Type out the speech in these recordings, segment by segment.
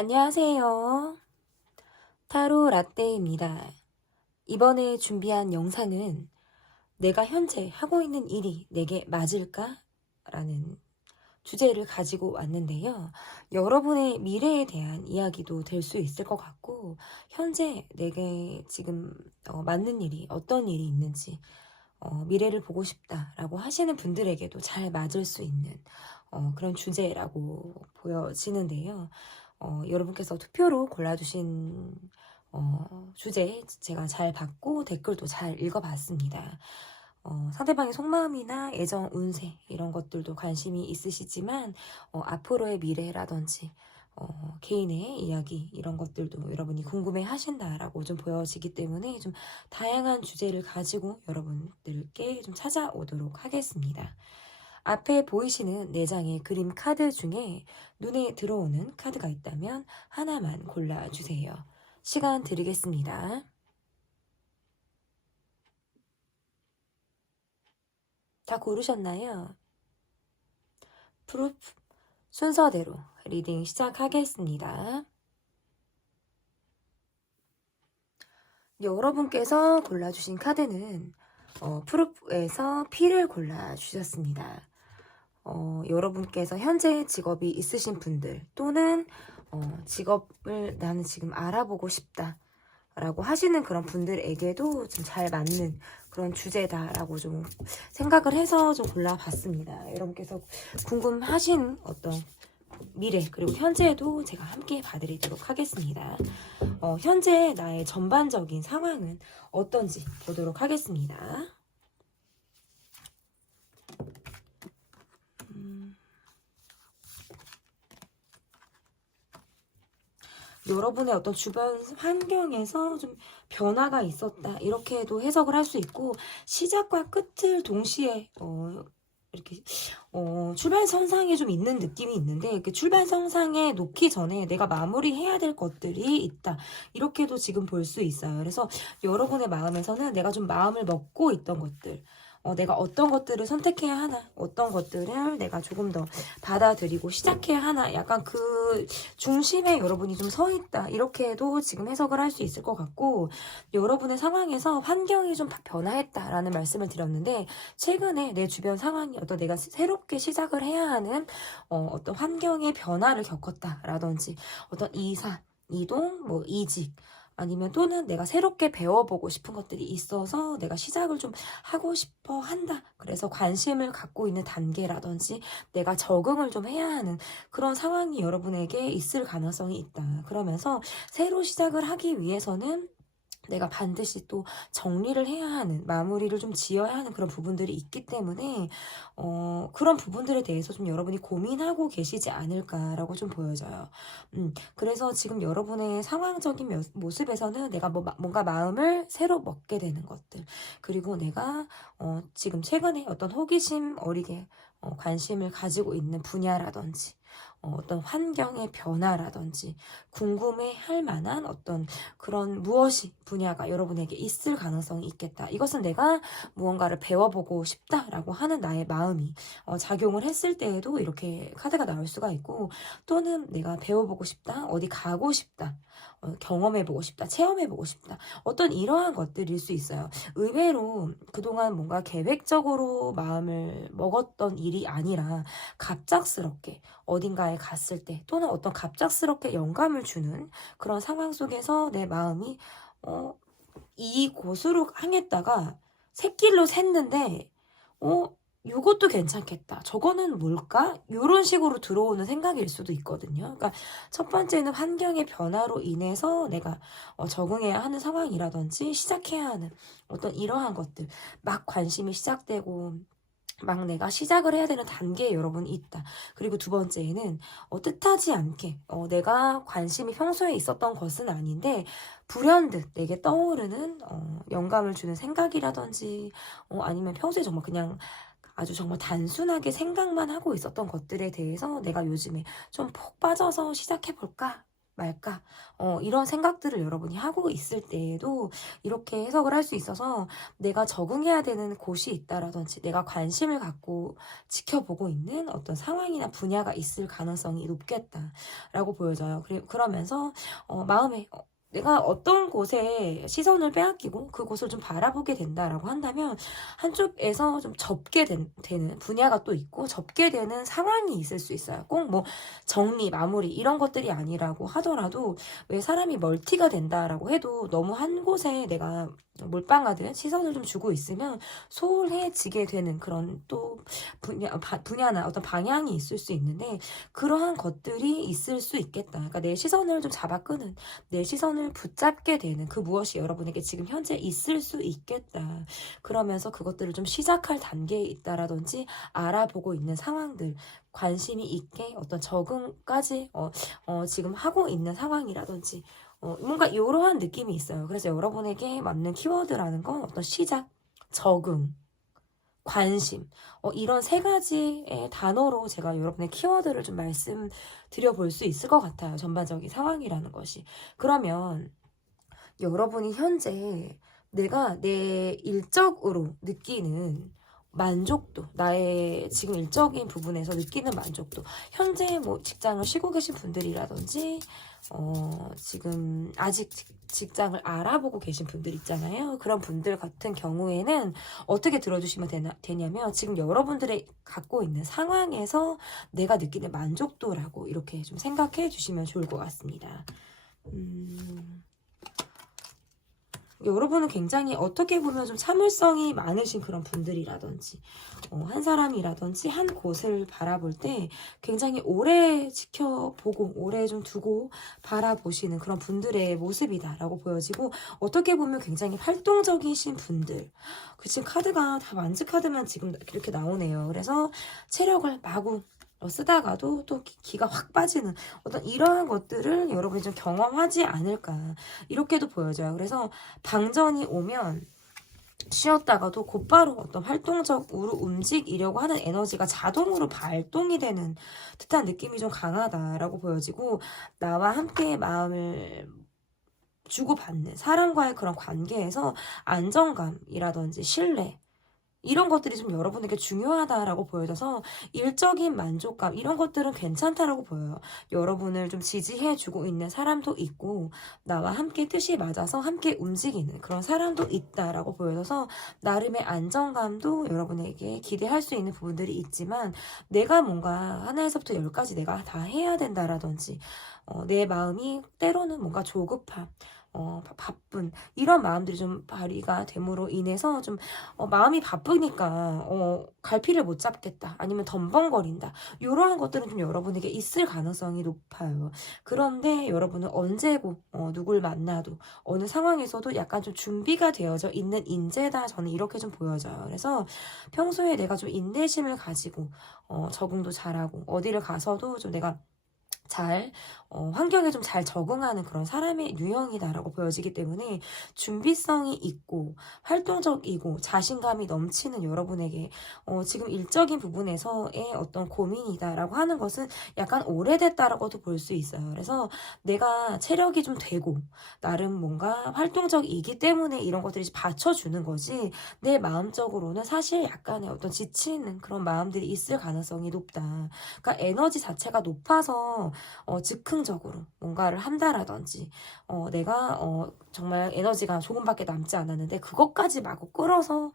안녕하세요. 타로 라떼입니다. 이번에 준비한 영상은 내가 현재 하고 있는 일이 내게 맞을까? 라는 주제를 가지고 왔는데요. 여러분의 미래에 대한 이야기도 될 수 있을 것 같고, 현재 내게 지금 맞는 일이 어떤 일이 있는지, 미래를 보고 싶다라고 하시는 분들에게도 잘 맞을 수 있는 그런 주제라고 보여지는데요. 여러분께서 투표로 골라주신 주제 제가 잘 봤고 댓글도 잘 읽어봤습니다. 상대방의 속마음이나 애정, 운세 이런 것들도 관심이 있으시지만 앞으로의 미래라든지 개인의 이야기 이런 것들도 여러분이 궁금해 하신다라고 좀 보여지기 때문에 좀 다양한 주제를 가지고 여러분들께 좀 찾아오도록 하겠습니다. 앞에 보이시는 4장의 그림 카드 중에 눈에 들어오는 카드가 있다면 하나만 골라주세요. 시간 드리겠습니다. 다 고르셨나요? 프루프 순서대로 리딩 시작하겠습니다. 여러분께서 골라주신 카드는 프루프에서 P를 골라주셨습니다. 여러분께서 현재 직업이 있으신 분들 또는 직업을 나는 지금 알아보고 싶다 라고 하시는 그런 분들에게도 좀 잘 맞는 그런 주제다라고 좀 생각을 해서 좀 골라봤습니다. 여러분께서 궁금하신 어떤 미래 그리고 현재도 제가 함께 봐드리도록 하겠습니다. 현재 나의 전반적인 상황은 어떤지 보도록 하겠습니다. 여러분의 어떤 주변 환경에서 좀 변화가 있었다 이렇게도 해석을 할 수 있고, 시작과 끝을 동시에 이렇게 출발선상에 좀 있는 느낌이 있는데, 그 출발선상에 놓기 전에 내가 마무리해야 될 것들이 있다 이렇게도 지금 볼 수 있어요. 그래서 여러분의 마음에서는 내가 좀 마음을 먹고 있던 것들, 내가 어떤 것들을 선택해야 하나, 어떤 것들을 내가 조금 더 받아들이고 시작해야 하나, 약간 그 중심에 여러분이 좀 서 있다 이렇게도 지금 해석을 할 수 있을 것 같고, 여러분의 상황에서 환경이 좀 변화했다라는 말씀을 드렸는데, 최근에 내 주변 상황이 어떤 내가 새롭게 시작을 해야 하는 어떤 환경의 변화를 겪었다라든지, 어떤 이사, 이동, 뭐 이직, 아니면 또는 내가 새롭게 배워보고 싶은 것들이 있어서 내가 시작을 좀 하고 싶어 한다. 그래서 관심을 갖고 있는 단계라든지 내가 적응을 좀 해야 하는 그런 상황이 여러분에게 있을 가능성이 있다. 그러면서 새로 시작을 하기 위해서는 내가 반드시 또 정리를 해야 하는, 마무리를 좀 지어야 하는 그런 부분들이 있기 때문에 그런 부분들에 대해서 좀 여러분이 고민하고 계시지 않을까라고 좀 보여져요. 그래서 지금 여러분의 상황적인 모습에서는 내가 뭔가 마음을 새로 먹게 되는 것들, 그리고 내가 지금 최근에 어떤 호기심 어리게 관심을 가지고 있는 분야라든지, 어떤 환경의 변화라든지 궁금해 할 만한 어떤 그런 무엇이 분야가 여러분에게 있을 가능성이 있겠다. 이것은 내가 무언가를 배워보고 싶다라고 하는 나의 마음이 작용을 했을 때에도 이렇게 카드가 나올 수가 있고, 또는 내가 배워보고 싶다, 어디 가고 싶다, 경험해보고 싶다, 체험해보고 싶다, 어떤 이러한 것들일 수 있어요. 의외로 그동안 뭔가 계획적으로 마음을 먹었던 일이 아니라 갑작스럽게 어딘가에 갔을 때, 또는 어떤 갑작스럽게 영감을 주는 그런 상황 속에서 내 마음이 이곳으로 향했다가 샛길로 샜는데 요것도 괜찮겠다, 저거는 뭘까? 요런 식으로 들어오는 생각일 수도 있거든요. 그러니까 첫 번째는 환경의 변화로 인해서 내가 적응해야 하는 상황이라든지 시작해야 하는 어떤 이러한 것들, 막 관심이 시작되고 막 내가 시작을 해야 되는 단계에 여러분이 있다. 그리고 두 번째는 뜻하지 않게 내가 관심이 평소에 있었던 것은 아닌데 불현듯 내게 떠오르는 영감을 주는 생각이라든지, 아니면 평소에 정말 그냥 아주 정말 단순하게 생각만 하고 있었던 것들에 대해서 내가 요즘에 좀 푹 빠져서 시작해볼까? 말까? 이런 생각들을 여러분이 하고 있을 때에도 이렇게 해석을 할 수 있어서 내가 적응해야 되는 곳이 있다라든지 내가 관심을 갖고 지켜보고 있는 어떤 상황이나 분야가 있을 가능성이 높겠다라고 보여져요. 그러면서 마음에 내가 어떤 곳에 시선을 빼앗기고 그곳을 좀 바라보게 된다라고 한다면 한쪽에서 좀 접게 되는 분야가 또 있고 접게 되는 상황이 있을 수 있어요. 꼭 뭐 정리, 마무리 이런 것들이 아니라고 하더라도 왜 사람이 멀티가 된다라고 해도 너무 한 곳에 내가 몰빵하듯 시선을 좀 주고 있으면 소홀해지게 되는 그런 또 분야나 어떤 방향이 있을 수 있는데 그러한 것들이 있을 수 있겠다. 그러니까 내 시선을 좀 잡아 끄는 내 시선을 붙잡게 되는 그 무엇이 여러분에게 지금 현재 있을 수 있겠다. 그러면서 그것들을 좀 시작할 단계에 있다라든지 알아보고 있는 상황들 관심이 있게 어떤 적응까지 지금 하고 있는 상황이라든지 뭔가 이러한 느낌이 있어요. 그래서 여러분에게 맞는 키워드라는 건 어떤 시작, 적응, 관심 이런 세 가지의 단어로 제가 여러분의 키워드를 좀 말씀드려 볼 수 있을 것 같아요. 전반적인 상황이라는 것이. 그러면 여러분이 현재 내가 내 일적으로 느끼는 만족도, 나의 지금 일적인 부분에서 느끼는 만족도, 현재 뭐 직장을 쉬고 계신 분들이라든지, 지금 아직 직장을 알아보고 계신 분들 있잖아요. 그런 분들 같은 경우에는 어떻게 들어주시면 되냐면, 지금 여러분들의 갖고 있는 상황에서 내가 느끼는 만족도라고 이렇게 좀 생각해 주시면 좋을 것 같습니다. 여러분은 굉장히 어떻게 보면 좀 참을성이 많으신 그런 분들이라든지 한 사람이라든지 한 곳을 바라볼 때 굉장히 오래 지켜보고 오래 좀 두고 바라보시는 그런 분들의 모습이다라고 보여지고 어떻게 보면 굉장히 활동적이신 분들 지금 카드가 다 만지 카드만 지금 이렇게 나오네요. 그래서 체력을 마구 쓰다가도 또 기가 확 빠지는 어떤 이러한 것들을 여러분이 좀 경험하지 않을까 이렇게도 보여져요. 그래서 방전이 오면 쉬었다가도 곧바로 어떤 활동적으로 움직이려고 하는 에너지가 자동으로 발동이 되는 듯한 느낌이 좀 강하다라고 보여지고 나와 함께 마음을 주고받는 사람과의 그런 관계에서 안정감이라든지 신뢰 이런 것들이 좀 여러분에게 중요하다라고 보여져서 일적인 만족감 이런 것들은 괜찮다라고 보여요. 여러분을 좀 지지해주고 있는 사람도 있고 나와 함께 뜻이 맞아서 함께 움직이는 그런 사람도 있다라고 보여져서 나름의 안정감도 여러분에게 기대할 수 있는 부분들이 있지만 내가 뭔가 하나에서부터 열까지 내가 다 해야 된다라든지 내 마음이 때로는 뭔가 조급함 바쁜 이런 마음들이 좀 발휘가 됨으로 인해서 좀 마음이 바쁘니까 갈피를 못 잡겠다 아니면 덤벙거린다 이러한 것들은 좀 여러분에게 있을 가능성이 높아요. 그런데 여러분은 언제고 누굴 만나도 어느 상황에서도 약간 좀 준비가 되어져 있는 인재다 저는 이렇게 좀 보여져요. 그래서 평소에 내가 좀 인내심을 가지고 적응도 잘하고 어디를 가서도 좀 내가 환경에 좀 잘 적응하는 그런 사람의 유형이다라고 보여지기 때문에 준비성이 있고 활동적이고 자신감이 넘치는 여러분에게 지금 일적인 부분에서의 어떤 고민이다라고 하는 것은 약간 오래됐다라고도 볼 수 있어요. 그래서 내가 체력이 좀 되고 나름 뭔가 활동적이기 때문에 이런 것들이 받쳐주는 거지 내 마음적으로는 사실 약간의 어떤 지치는 그런 마음들이 있을 가능성이 높다. 그러니까 에너지 자체가 높아서 즉흥적으로 뭔가를 한다라든지 내가 정말 에너지가 조금밖에 남지 않았는데 그것까지 마구 끌어서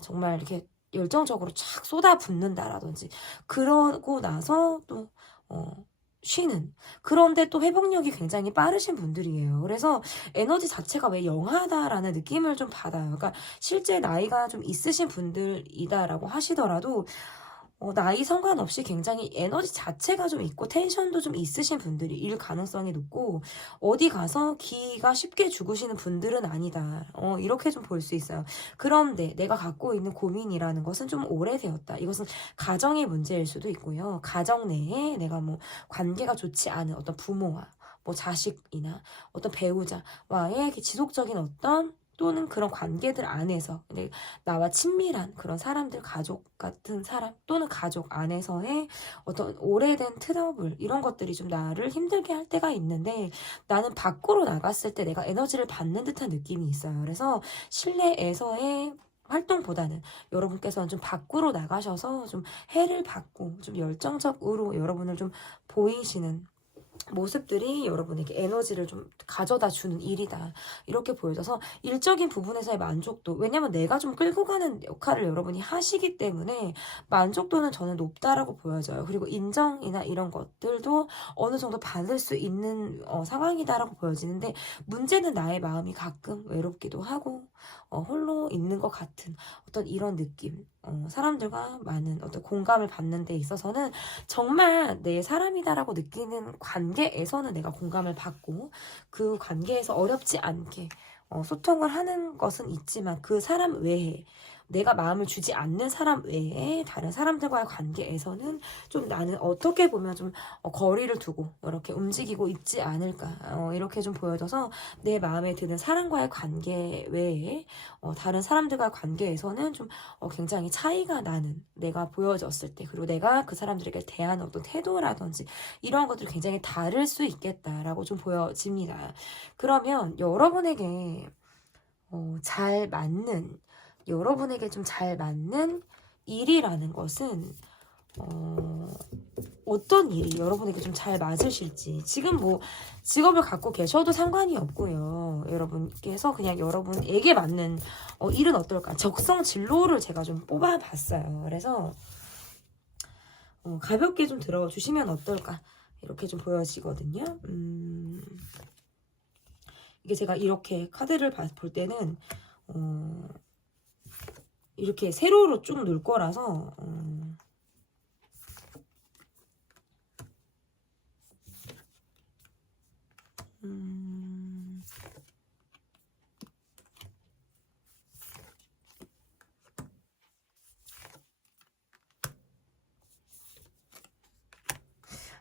정말 이렇게 열정적으로 쫙 쏟아붓는다라든지 그러고 나서 또 쉬는 그런데 또 회복력이 굉장히 빠르신 분들이에요. 그래서 에너지 자체가 왜 영하다라는 느낌을 좀 받아요. 그러니까 실제 나이가 좀 있으신 분들이다라고 하시더라도 나이 상관없이 굉장히 에너지 자체가 좀 있고 텐션도 좀 있으신 분들이 일 가능성이 높고 어디 가서 기가 쉽게 죽으시는 분들은 아니다. 이렇게 좀 볼 수 있어요. 그런데 내가 갖고 있는 고민이라는 것은 좀 오래되었다. 이것은 가정의 문제일 수도 있고요. 가정 내에 내가 뭐 관계가 좋지 않은 어떤 부모와 뭐 자식이나 어떤 배우자와의 지속적인 어떤 또는 그런 관계들 안에서 나와 친밀한 그런 사람들, 가족 같은 사람 또는 가족 안에서의 어떤 오래된 트러블 이런 것들이 좀 나를 힘들게 할 때가 있는데, 나는 밖으로 나갔을 때 내가 에너지를 받는 듯한 느낌이 있어요. 그래서 실내에서의 활동보다는 여러분께서는 좀 밖으로 나가셔서 좀 해를 받고 좀 열정적으로 여러분을 좀 보이시는 모습들이 여러분에게 에너지를 좀 가져다 주는 일이다, 이렇게 보여져서 일적인 부분에서의 만족도, 왜냐면 내가 좀 끌고 가는 역할을 여러분이 하시기 때문에 만족도는 저는 높다라고 보여져요. 그리고 인정이나 이런 것들도 어느 정도 받을 수 있는 상황이다라고 보여지는데, 문제는 나의 마음이 가끔 외롭기도 하고 홀로 있는 것 같은 어떤 이런 느낌, 사람들과 많은 어떤 공감을 받는 데 있어서는 정말 내 사람이다라고 느끼는 관계에서는 내가 공감을 받고, 그 관계에서 어렵지 않게 소통을 하는 것은 있지만, 그 사람 외에, 내가 마음을 주지 않는 사람 외에 다른 사람들과의 관계에서는 좀 나는 어떻게 보면 좀 거리를 두고 이렇게 움직이고 있지 않을까, 이렇게 좀 보여져서 내 마음에 드는 사람과의 관계 외에 다른 사람들과 관계에서는 좀 굉장히 차이가 나는, 내가 보여졌을 때, 그리고 내가 그 사람들에게 대하는 어떤 태도라든지 이런 것들이 굉장히 다를 수 있겠다라고 좀 보여집니다. 그러면 여러분에게 잘 맞는, 여러분에게 좀 잘 맞는 일이라는 것은 어떤 일이 여러분에게 좀 잘 맞으실지, 지금 뭐 직업을 갖고 계셔도 상관이 없고요. 여러분께서 그냥 여러분에게 맞는 일은 어떨까, 적성 진로를 제가 좀 뽑아봤어요. 그래서 가볍게 좀 들어주시면 어떨까, 이렇게 좀 보여지거든요. 이게 제가 이렇게 카드를 볼 때는 이렇게 세로로 쭉 놓을 거라서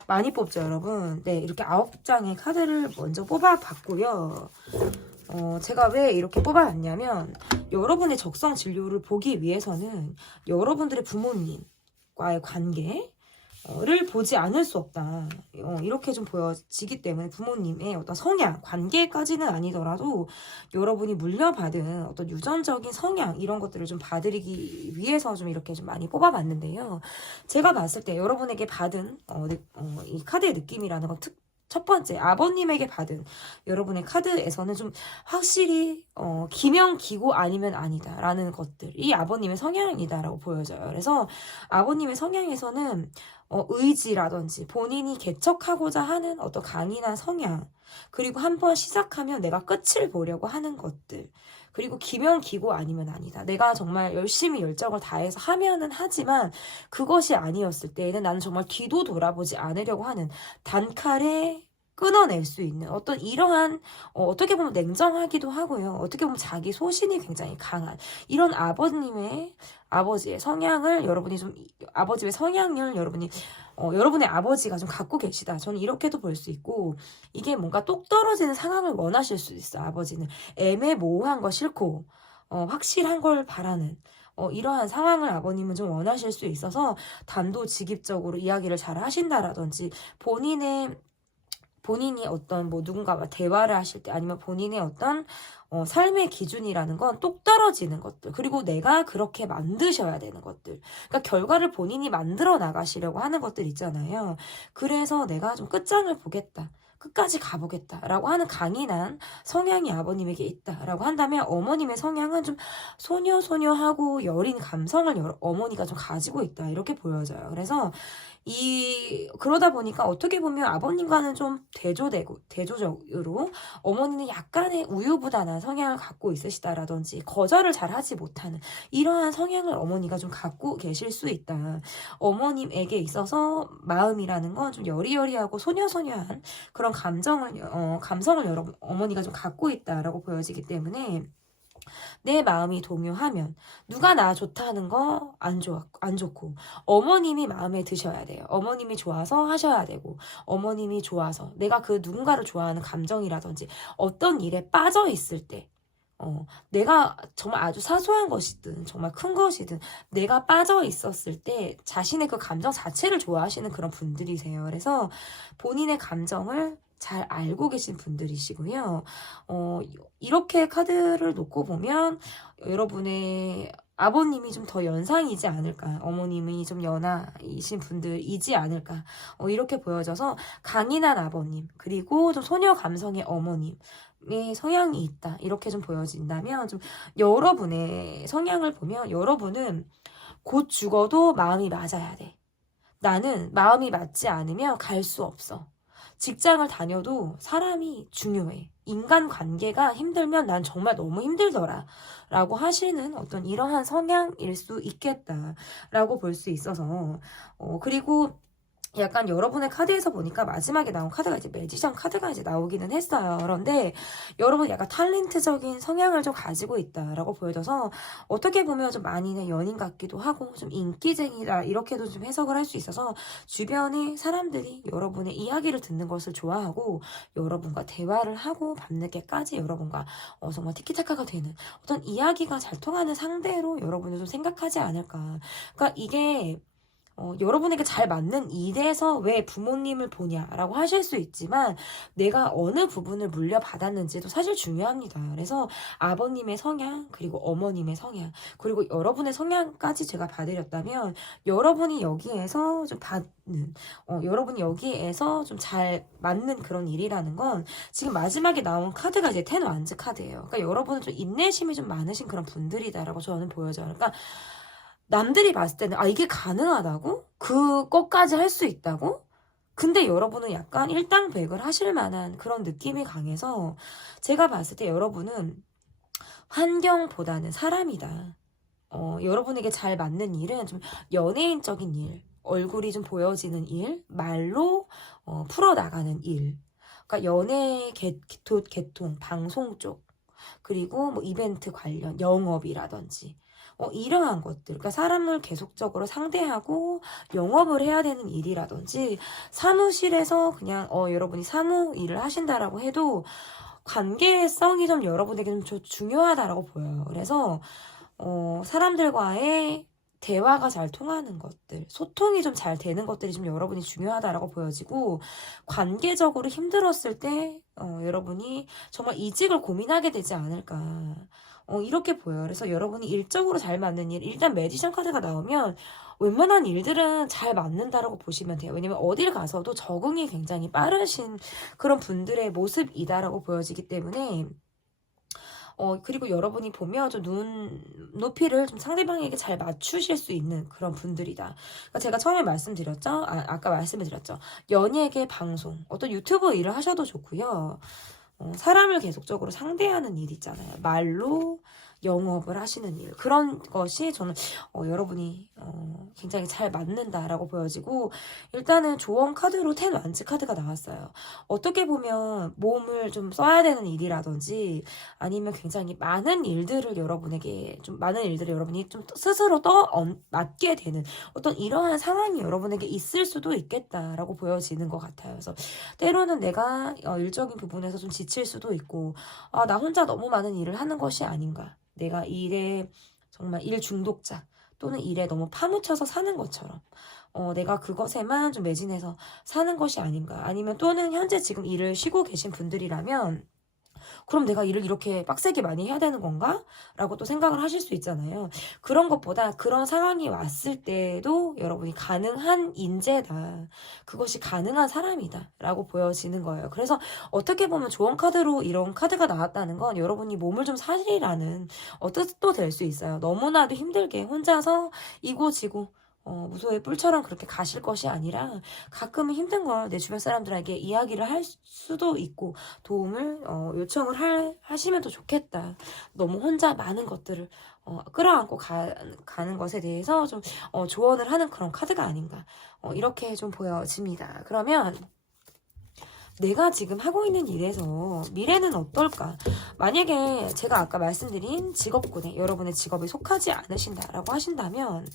많이 뽑죠, 여러분. 네, 이렇게 9장의 카드를 먼저 뽑아봤고요. 제가 왜 이렇게 뽑아봤냐면, 여러분의 적성 진료를 보기 위해서는 여러분들의 부모님과의 관계를 보지 않을 수 없다, 이렇게 좀 보여지기 때문에, 부모님의 어떤 성향, 관계까지는 아니더라도 여러분이 물려받은 어떤 유전적인 성향, 이런 것들을 좀 봐드리기 위해서 좀 이렇게 좀 많이 뽑아봤는데요. 제가 봤을 때 여러분에게 받은 이 카드의 느낌이라는 건 첫 번째, 아버님에게 받은 여러분의 카드에서는 좀 확실히 기명기고 아니면 아니다 라는 것들이 아버님의 성향이다라고 보여져요. 그래서 아버님의 성향에서는 의지라든지 본인이 개척하고자 하는 어떤 강인한 성향, 그리고 한번 시작하면 내가 끝을 보려고 하는 것들, 그리고 기명기고 아니면 아니다, 내가 정말 열심히 열정을 다해서 하면은 하지만 그것이 아니었을 때에는 나는 정말 뒤도 돌아보지 않으려고 하는, 단칼에 끊어낼 수 있는 어떤 이러한 어떻게 보면 냉정하기도 하고요, 어떻게 보면 자기 소신이 굉장히 강한 이런 아버지의 성향을 여러분이 좀, 아버지의 성향을 여러분이 여러분의 아버지가 좀 갖고 계시다, 저는 이렇게도 볼 수 있고, 이게 뭔가 똑 떨어지는 상황을 원하실 수 있어. 아버지는 애매모호한 거 싫고 확실한 걸 바라는 이러한 상황을 아버님은 좀 원하실 수 있어서, 단도직입적으로 이야기를 잘 하신다라든지, 본인이 어떤 뭐 누군가와 대화를 하실 때, 아니면 본인의 어떤 삶의 기준이라는 건 똑 떨어지는 것들, 그리고 내가 그렇게 만드셔야 되는 것들, 그러니까 결과를 본인이 만들어 나가시려고 하는 것들 있잖아요. 그래서 내가 좀 끝장을 보겠다, 끝까지 가보겠다라고 하는 강인한 성향이 아버님에게 있다라고 한다면, 어머님의 성향은 좀 소녀소녀하고 여린 감성을 어머니가 좀 가지고 있다, 이렇게 보여져요. 그래서 그러다 보니까 어떻게 보면 아버님과는 좀 대조적으로 어머니는 약간의 우유부단한 성향을 갖고 있으시다라든지, 거절을 잘 하지 못하는 이러한 성향을 어머니가 좀 갖고 계실 수 있다. 어머님에게 있어서 마음이라는 건 좀 여리여리하고 소녀소녀한 그런 감성을 어머니가 좀 갖고 있다라고 보여지기 때문에, 내 마음이 동요하면 누가 나 좋다는 거 안 좋고, 어머님이 마음에 드셔야 돼요. 어머님이 좋아서 하셔야 되고, 어머님이 좋아서 내가 그 누군가를 좋아하는 감정이라든지 어떤 일에 빠져 있을 때 내가 정말 아주 사소한 것이든 정말 큰 것이든 내가 빠져 있었을 때 자신의 그 감정 자체를 좋아하시는 그런 분들이세요. 그래서 본인의 감정을 잘 알고 계신 분들이시고요. 이렇게 카드를 놓고 보면 여러분의 아버님이 좀 더 연상이지 않을까, 어머님이 좀 연하이신 분들이지 않을까, 이렇게 보여져서 강인한 아버님, 그리고 좀 소녀 감성의 어머님, 의 성향이 있다. 이렇게 좀 보여진다면, 좀 여러분의 성향을 보면 여러분은 곧 죽어도 마음이 맞아야 돼. 나는 마음이 맞지 않으면 갈 수 없어. 직장을 다녀도 사람이 중요해. 인간관계가 힘들면 난 정말 너무 힘들더라. 라고 하시는 어떤 이러한 성향일 수 있겠다라고 볼 수 있어서, 그리고 약간 여러분의 카드에서 보니까 마지막에 나온 카드가 이제 매지션 카드가 이제 나오기는 했어요. 그런데 여러분 약간 탤런트적인 성향을 좀 가지고 있다라고 보여져서 어떻게 보면 좀 많이는 연인 같기도 하고 좀 인기쟁이다 이렇게도 좀 해석을 할 수 있어서 주변의 사람들이 여러분의 이야기를 듣는 것을 좋아하고 여러분과 대화를 하고 밤늦게까지 여러분과 정말 티키타카가 되는 어떤 이야기가 잘 통하는 상대로 여러분을 좀 생각하지 않을까. 그러니까 이게 여러분에게 잘 맞는 일에서 왜 부모님을 보냐라고 하실 수 있지만 내가 어느 부분을 물려받았는지도 사실 중요합니다. 그래서 아버님의 성향, 그리고 어머님의 성향, 그리고 여러분의 성향까지 제가 봐드렸다면 여러분이 여기에서 좀 받는, 여러분이 여기에서 좀 잘 맞는 그런 일이라는 건 지금 마지막에 나온 카드가 이제 텐 완즈 카드예요. 그러니까 여러분은 좀 인내심이 좀 많으신 그런 분들이다라고 저는 보여져요. 그러니까 남들이 봤을 때는 이게 가능하다고? 그것까지 할 수 있다고? 근데 여러분은 약간 일당백을 하실 만한 그런 느낌이 강해서 제가 봤을 때 여러분은 환경보다는 사람이다. 여러분에게 잘 맞는 일은 좀 연예인적인 일, 얼굴이 좀 보여지는 일, 말로 풀어나가는 일. 그러니까 연예 개통, 방송 쪽, 그리고 뭐 이벤트 관련, 영업이라든지 이러한 것들, 그러니까 사람을 계속적으로 상대하고 영업을 해야 되는 일이라든지 사무실에서 그냥 여러분이 사무 일을 하신다라고 해도 관계성이 좀 여러분에게 좀 중요하다라고 보여요. 그래서 사람들과의 대화가 잘 통하는 것들, 소통이 좀 잘 되는 것들이 좀 여러분이 중요하다라고 보여지고 관계적으로 힘들었을 때 여러분이 정말 이직을 고민하게 되지 않을까. 이렇게 보여요. 그래서 여러분이 일적으로 잘 맞는 일, 일단 매지션 카드가 나오면 웬만한 일들은 잘 맞는다라고 보시면 돼요. 왜냐면 어딜 가서도 적응이 굉장히 빠르신 그런 분들의 모습이다라고 보여지기 때문에 그리고 여러분이 보면 좀 눈높이를 좀 상대방에게 잘 맞추실 수 있는 그런 분들이다. 그러니까 제가 처음에 말씀드렸죠? 아까 말씀을 드렸죠. 연예계 방송, 어떤 유튜버 일을 하셔도 좋고요. 사람을 계속적으로 상대하는 일 있잖아요. 말로 영업을 하시는 일. 그런 것이 저는 여러분이 굉장히 잘 맞는다라고 보여지고 일단은 조언 카드로 텐 완즈 카드가 나왔어요. 어떻게 보면 몸을 좀 써야 되는 일이라든지 아니면 굉장히 많은 일들을 여러분에게 좀 많은 일들을 여러분이 좀 스스로 맡게 되는 어떤 이러한 상황이 여러분에게 있을 수도 있겠다라고 보여지는 것 같아요. 그래서 때로는 내가 일적인 부분에서 좀 지칠 수도 있고 나 혼자 너무 많은 일을 하는 것이 아닌가. 내가 일에 정말 일 중독자 또는 일에 너무 파묻혀서 사는 것처럼 내가 그것에만 좀 매진해서 사는 것이 아닌가. 아니면 또는 현재 지금 일을 쉬고 계신 분들이라면 그럼 내가 일을 이렇게 빡세게 많이 해야 되는 건가? 라고 또 생각을 하실 수 있잖아요. 그런 것보다 그런 상황이 왔을 때도 여러분이 가능한 인재다. 그것이 가능한 사람이다. 라고 보여지는 거예요. 그래서 어떻게 보면 조언 카드로 이런 카드가 나왔다는 건 여러분이 몸을 좀 사리라는 뜻도 될 수 있어요. 너무나도 힘들게 혼자서 이고지고 무소의 뿔처럼 그렇게 가실 것이 아니라 가끔은 힘든 걸 내 주변 사람들에게 이야기를 할 수도 있고 도움을 요청을 하시면 더 좋겠다. 너무 혼자 많은 것들을 끌어안고 가는 것에 대해서 좀 조언을 하는 그런 카드가 아닌가. 이렇게 좀 보여집니다. 그러면 내가 지금 하고 있는 일에서 미래는 어떨까? 만약에 제가 아까 말씀드린 직업군에 여러분의 직업에 속하지 않으신다라고 하신다면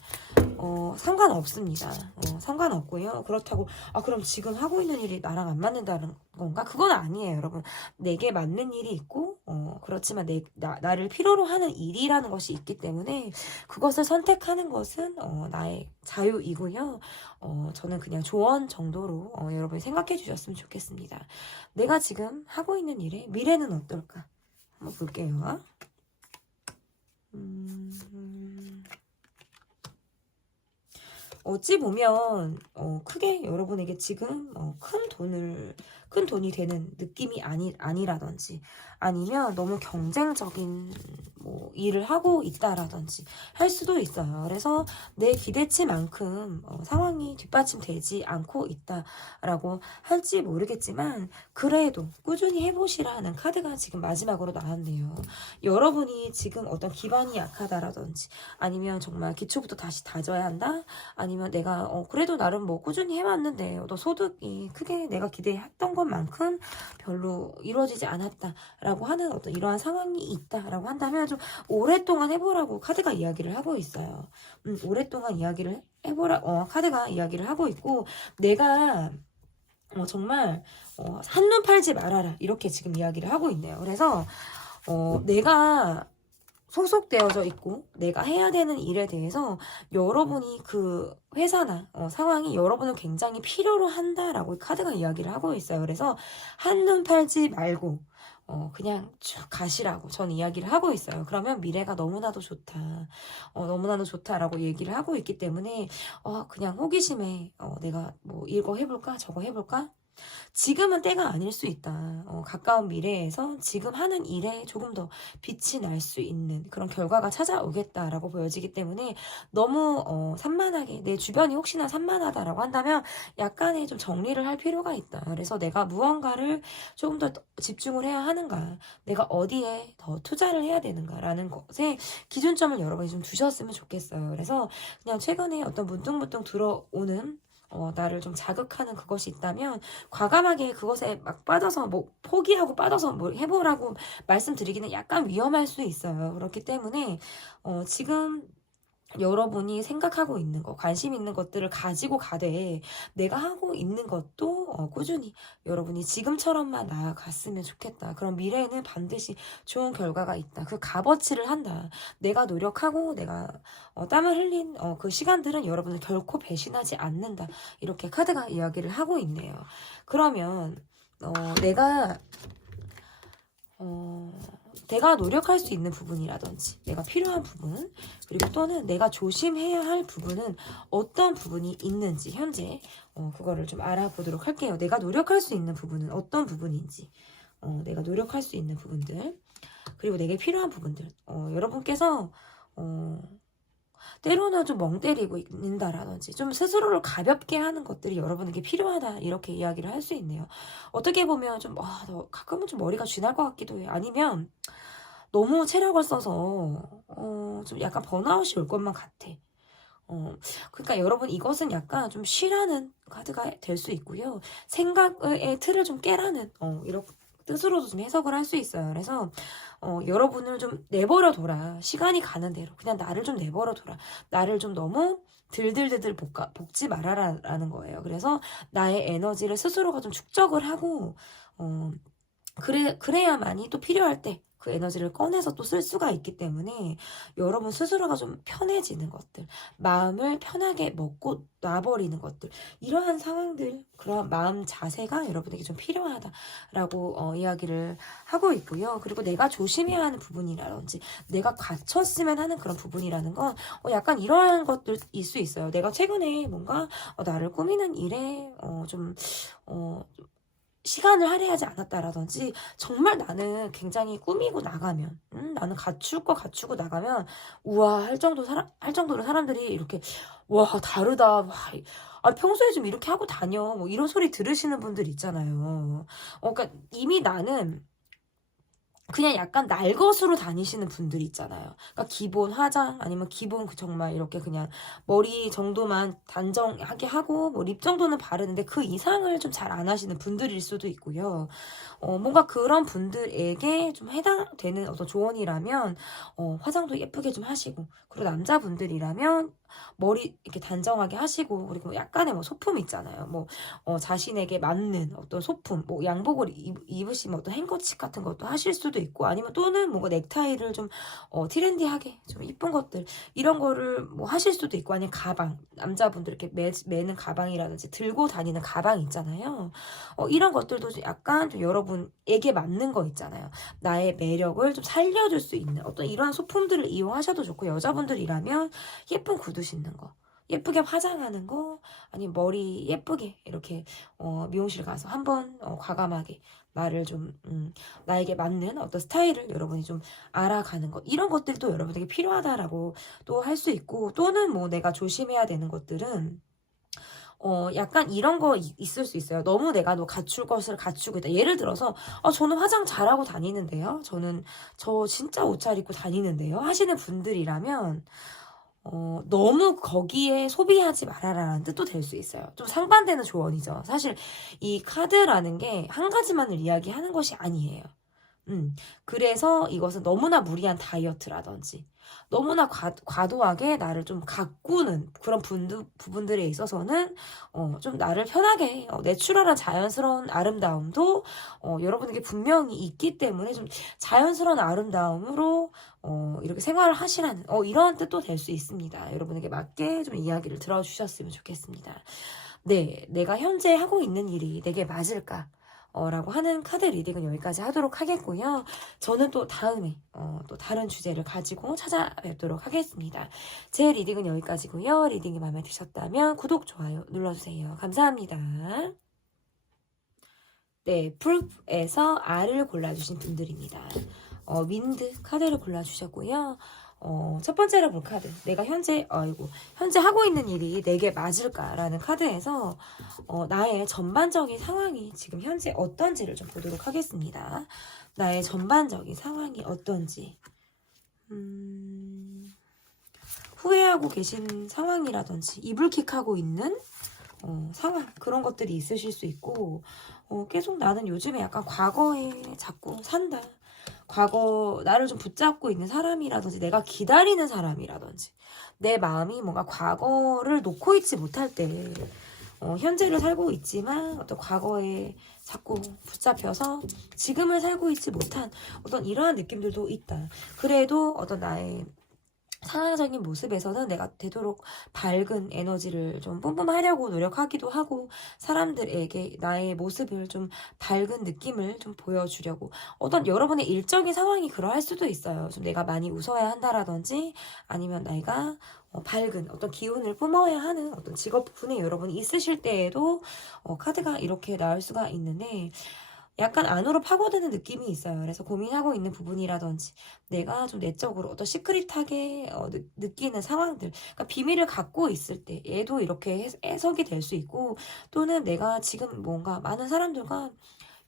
상관없습니다. 상관없고요. 그렇다고 그럼 지금 하고 있는 일이 나랑 안 맞는다는 건가? 그건 아니에요, 여러분. 내게 맞는 일이 있고 그렇지만 나를 필요로 하는 일이라는 것이 있기 때문에 그것을 선택하는 것은 나의 자유이고요. 저는 그냥 조언 정도로 여러분이 생각해 주셨으면 좋겠습니다. 내가 지금 하고 있는 일의 미래는 어떨까? 한번 볼게요. 어찌 보면 크게 여러분에게 지금 큰 돈이 되는 느낌이 아니라든지 아니면 너무 경쟁적인 뭐 일을 하고 있다라든지 할 수도 있어요. 그래서 내 기대치만큼 상황이 뒷받침되지 않고 있다라고 할지 모르겠지만 그래도 꾸준히 해보시라는 카드가 지금 마지막으로 나왔네요. 여러분이 지금 어떤 기반이 약하다라든지 아니면 정말 기초부터 다시 다져야 한다? 아니면 내가 그래도 나름 뭐 꾸준히 해왔는데 너 소득이 크게 내가 기대했던 것만큼 별로 이루어지지 않았다라고 하는 어떤 이러한 상황이 있다라고 한다면 좀 오랫동안 해보라고 카드가 이야기를 하고 있어요. 오랫동안 이야기를 해보라 카드가 이야기를 하고 있고 내가 정말 한눈 팔지 말아라 이렇게 지금 이야기를 하고 있네요. 그래서 내가 소속되어져 있고 내가 해야 되는 일에 대해서 여러분이 그 회사나 상황이 여러분을 굉장히 필요로 한다라고 카드가 이야기를 하고 있어요. 그래서 한눈 팔지 말고 그냥 쭉 가시라고 저는 이야기를 하고 있어요. 그러면 미래가 너무나도 좋다. 너무나도 좋다라고 얘기를 하고 있기 때문에 그냥 호기심에 내가 뭐 이거 해볼까 저거 해볼까 지금은 때가 아닐 수 있다. 가까운 미래에서 지금 하는 일에 조금 더 빛이 날 수 있는 그런 결과가 찾아오겠다라고 보여지기 때문에 너무 산만하게 내 주변이 혹시나 산만하다라고 한다면 약간의 좀 정리를 할 필요가 있다. 그래서 내가 무언가를 조금 더 집중을 해야 하는가, 내가 어디에 더 투자를 해야 되는가라는 것에 기준점을 여러분이 좀 두셨으면 좋겠어요. 그래서 그냥 최근에 어떤 문득문득 들어오는 나를 좀 자극하는 그것이 있다면 과감하게 그것에 막 빠져서 뭐 포기하고 빠져서 뭐 해보라고 말씀드리기는 약간 위험할 수 있어요. 그렇기 때문에 지금 여러분이 생각하고 있는 거, 관심 있는 것들을 가지고 가되 내가 하고 있는 것도 꾸준히 여러분이 지금처럼만 나아갔으면 좋겠다. 그럼 미래에는 반드시 좋은 결과가 있다. 그 값어치를 한다. 내가 노력하고 내가 땀을 흘린 그 시간들은 여러분을 결코 배신하지 않는다. 이렇게 카드가 이야기를 하고 있네요. 그러면 내가 노력할 수 있는 부분이라든지 내가 필요한 부분 그리고 또는 내가 조심해야 할 부분은 어떤 부분이 있는지 현재 그거를 좀 알아보도록 할게요. 내가 노력할 수 있는 부분은 어떤 부분인지 내가 노력할 수 있는 부분들 그리고 내게 필요한 부분들 여러분께서 때로는 좀 멍 때리고 있는다라든지 좀 스스로를 가볍게 하는 것들이 여러분에게 필요하다 이렇게 이야기를 할 수 있네요. 어떻게 보면 좀 가끔은 좀 머리가 쥐날 것 같기도 해요. 아니면 너무 체력을 써서 좀 약간 번아웃이 올 것만 같아. 그러니까 여러분 이것은 약간 좀 쉬라는 카드가 될 수 있고요. 생각의 틀을 좀 깨라는 이런 뜻으로도 좀 해석을 할 수 있어요. 그래서 여러분을 좀 내버려 둬라. 시간이 가는 대로 그냥 나를 좀 내버려 둬라. 나를 좀 너무 들들들들 볶지 말아라라는 거예요. 그래서 나의 에너지를 스스로가 좀 축적을 하고 그래야만이 또 필요할 때 그 에너지를 꺼내서 또 쓸 수가 있기 때문에 여러분 스스로가 좀 편해지는 것들, 마음을 편하게 먹고 놔버리는 것들, 이러한 상황들, 그런 마음 자세가 여러분에게 좀 필요하다라고 이야기를 하고 있고요. 그리고 내가 조심해야 하는 부분이라든지 내가 갖췄으면 하는 그런 부분이라는 건 약간 이러한 것들일 수 있어요. 내가 최근에 뭔가 나를 꾸미는 일에 좀 시간을 할애하지 않았다라든지 정말 나는 굉장히 꾸미고 나가면 나는 갖출 거 갖추고 나가면 우와 할 정도로 사람들이 이렇게 와 다르다 와, 평소에 좀 이렇게 하고 다녀 뭐 이런 소리 들으시는 분들 있잖아요. 그러니까 이미 나는 그냥 약간 날것으로 다니시는 분들이 있잖아요. 그러니까 기본 화장 아니면 기본 정말 이렇게 그냥 머리 정도만 단정하게 하고 뭐 립 정도는 바르는데 그 이상을 좀 잘 안 하시는 분들일 수도 있고요. 뭔가 그런 분들에게 좀 해당되는 어떤 조언이라면 화장도 예쁘게 좀 하시고, 그리고 남자분들이라면 머리 이렇게 단정하게 하시고, 그리고 약간의 뭐 소품 있잖아요. 뭐 자신에게 맞는 어떤 소품, 뭐 양복을 입으시면 어떤 행거치 같은 것도 하실 수도 있고, 아니면 또는 뭔가 넥타이를 좀 트렌디하게 좀 이쁜 것들 이런 거를 뭐 하실 수도 있고, 아니면 가방, 남자분들 이렇게 매는 가방이라든지 들고 다니는 가방 있잖아요. 이런 것들도 좀 약간 좀 여러분에게 맞는 거 있잖아요. 나의 매력을 좀 살려줄 수 있는 어떤 이러한 소품들을 이용하셔도 좋고, 여자분들이라면 예쁜 구두 신는 거, 예쁘게 화장하는 거, 아니면 머리 예쁘게 이렇게 미용실 가서 한번 과감하게 나를 좀 나에게 맞는 어떤 스타일을 여러분이 좀 알아가는 것, 이런 것들도 여러분에게 필요하다라고 또 할 수 있고, 또는 뭐 내가 조심해야 되는 것들은 약간 이런 거 있을 수 있어요. 너무 내가 너 갖출 것을 갖추고 있다. 예를 들어서, 저는 화장 잘하고 다니는데요. 저 진짜 옷 잘 입고 다니는데요. 하시는 분들이라면, 너무 거기에 소비하지 말아라라는 뜻도 될 수 있어요. 좀 상반되는 조언이죠. 사실 이 카드라는 게 한 가지만을 이야기하는 것이 아니에요. 그래서 이것은 너무나 무리한 다이어트라든지 너무나 과도하게 나를 좀 가꾸는 그런 부분들에 있어서는 좀 나를 편하게 내추럴한 자연스러운 아름다움도 여러분에게 분명히 있기 때문에 좀 자연스러운 아름다움으로 이렇게 생활을 하시라는 이런 뜻도 될 수 있습니다. 여러분에게 맞게 좀 이야기를 들어주셨으면 좋겠습니다. 네, 내가 현재 하고 있는 일이 내게 맞을까? 라고 하는 카드 리딩은 여기까지 하도록 하겠고요. 저는 또 다음에 또 다른 주제를 가지고 찾아뵙도록 하겠습니다. 제 리딩은 여기까지고요. 리딩이 마음에 드셨다면 구독, 좋아요 눌러주세요. 감사합니다. 네, 프루프에서 R을 골라주신 분들입니다. 윈드 카드를 골라주셨고요. 첫 번째로 볼 카드. 내가 현재 하고 있는 일이 내게 맞을까라는 카드에서 나의 전반적인 상황이 지금 현재 어떤지를 좀 보도록 하겠습니다. 나의 전반적인 상황이 어떤지. 후회하고 계신 상황이라든지 이불킥하고 있는 상황, 그런 것들이 있으실 수 있고, 계속 나는 요즘에 약간 과거에 자꾸 산다. 과거 나를 좀 붙잡고 있는 사람이라든지 내가 기다리는 사람이라든지 내 마음이 뭔가 과거를 놓고 있지 못할 때 현재를 살고 있지만 어떤 과거에 자꾸 붙잡혀서 지금을 살고 있지 못한 어떤 이러한 느낌들도 있다. 그래도 어떤 나의 상황적인 모습에서는 내가 되도록 밝은 에너지를 좀 뿜뿜하려고 노력하기도 하고, 사람들에게 나의 모습을 좀 밝은 느낌을 좀 보여주려고, 어떤 여러분의 일적인 상황이 그러할 수도 있어요. 좀 내가 많이 웃어야 한다라든지, 아니면 내가 밝은 어떤 기운을 뿜어야 하는 어떤 직업 부분에 여러분이 있으실 때에도 카드가 이렇게 나올 수가 있는데, 약간 안으로 파고드는 느낌이 있어요. 그래서 고민하고 있는 부분이라든지 내가 좀 내적으로 어떤 시크릿하게 느끼는 상황들, 그러니까 비밀을 갖고 있을 때 얘도 이렇게 해석이 될 수 있고, 또는 내가 지금 뭔가 많은 사람들과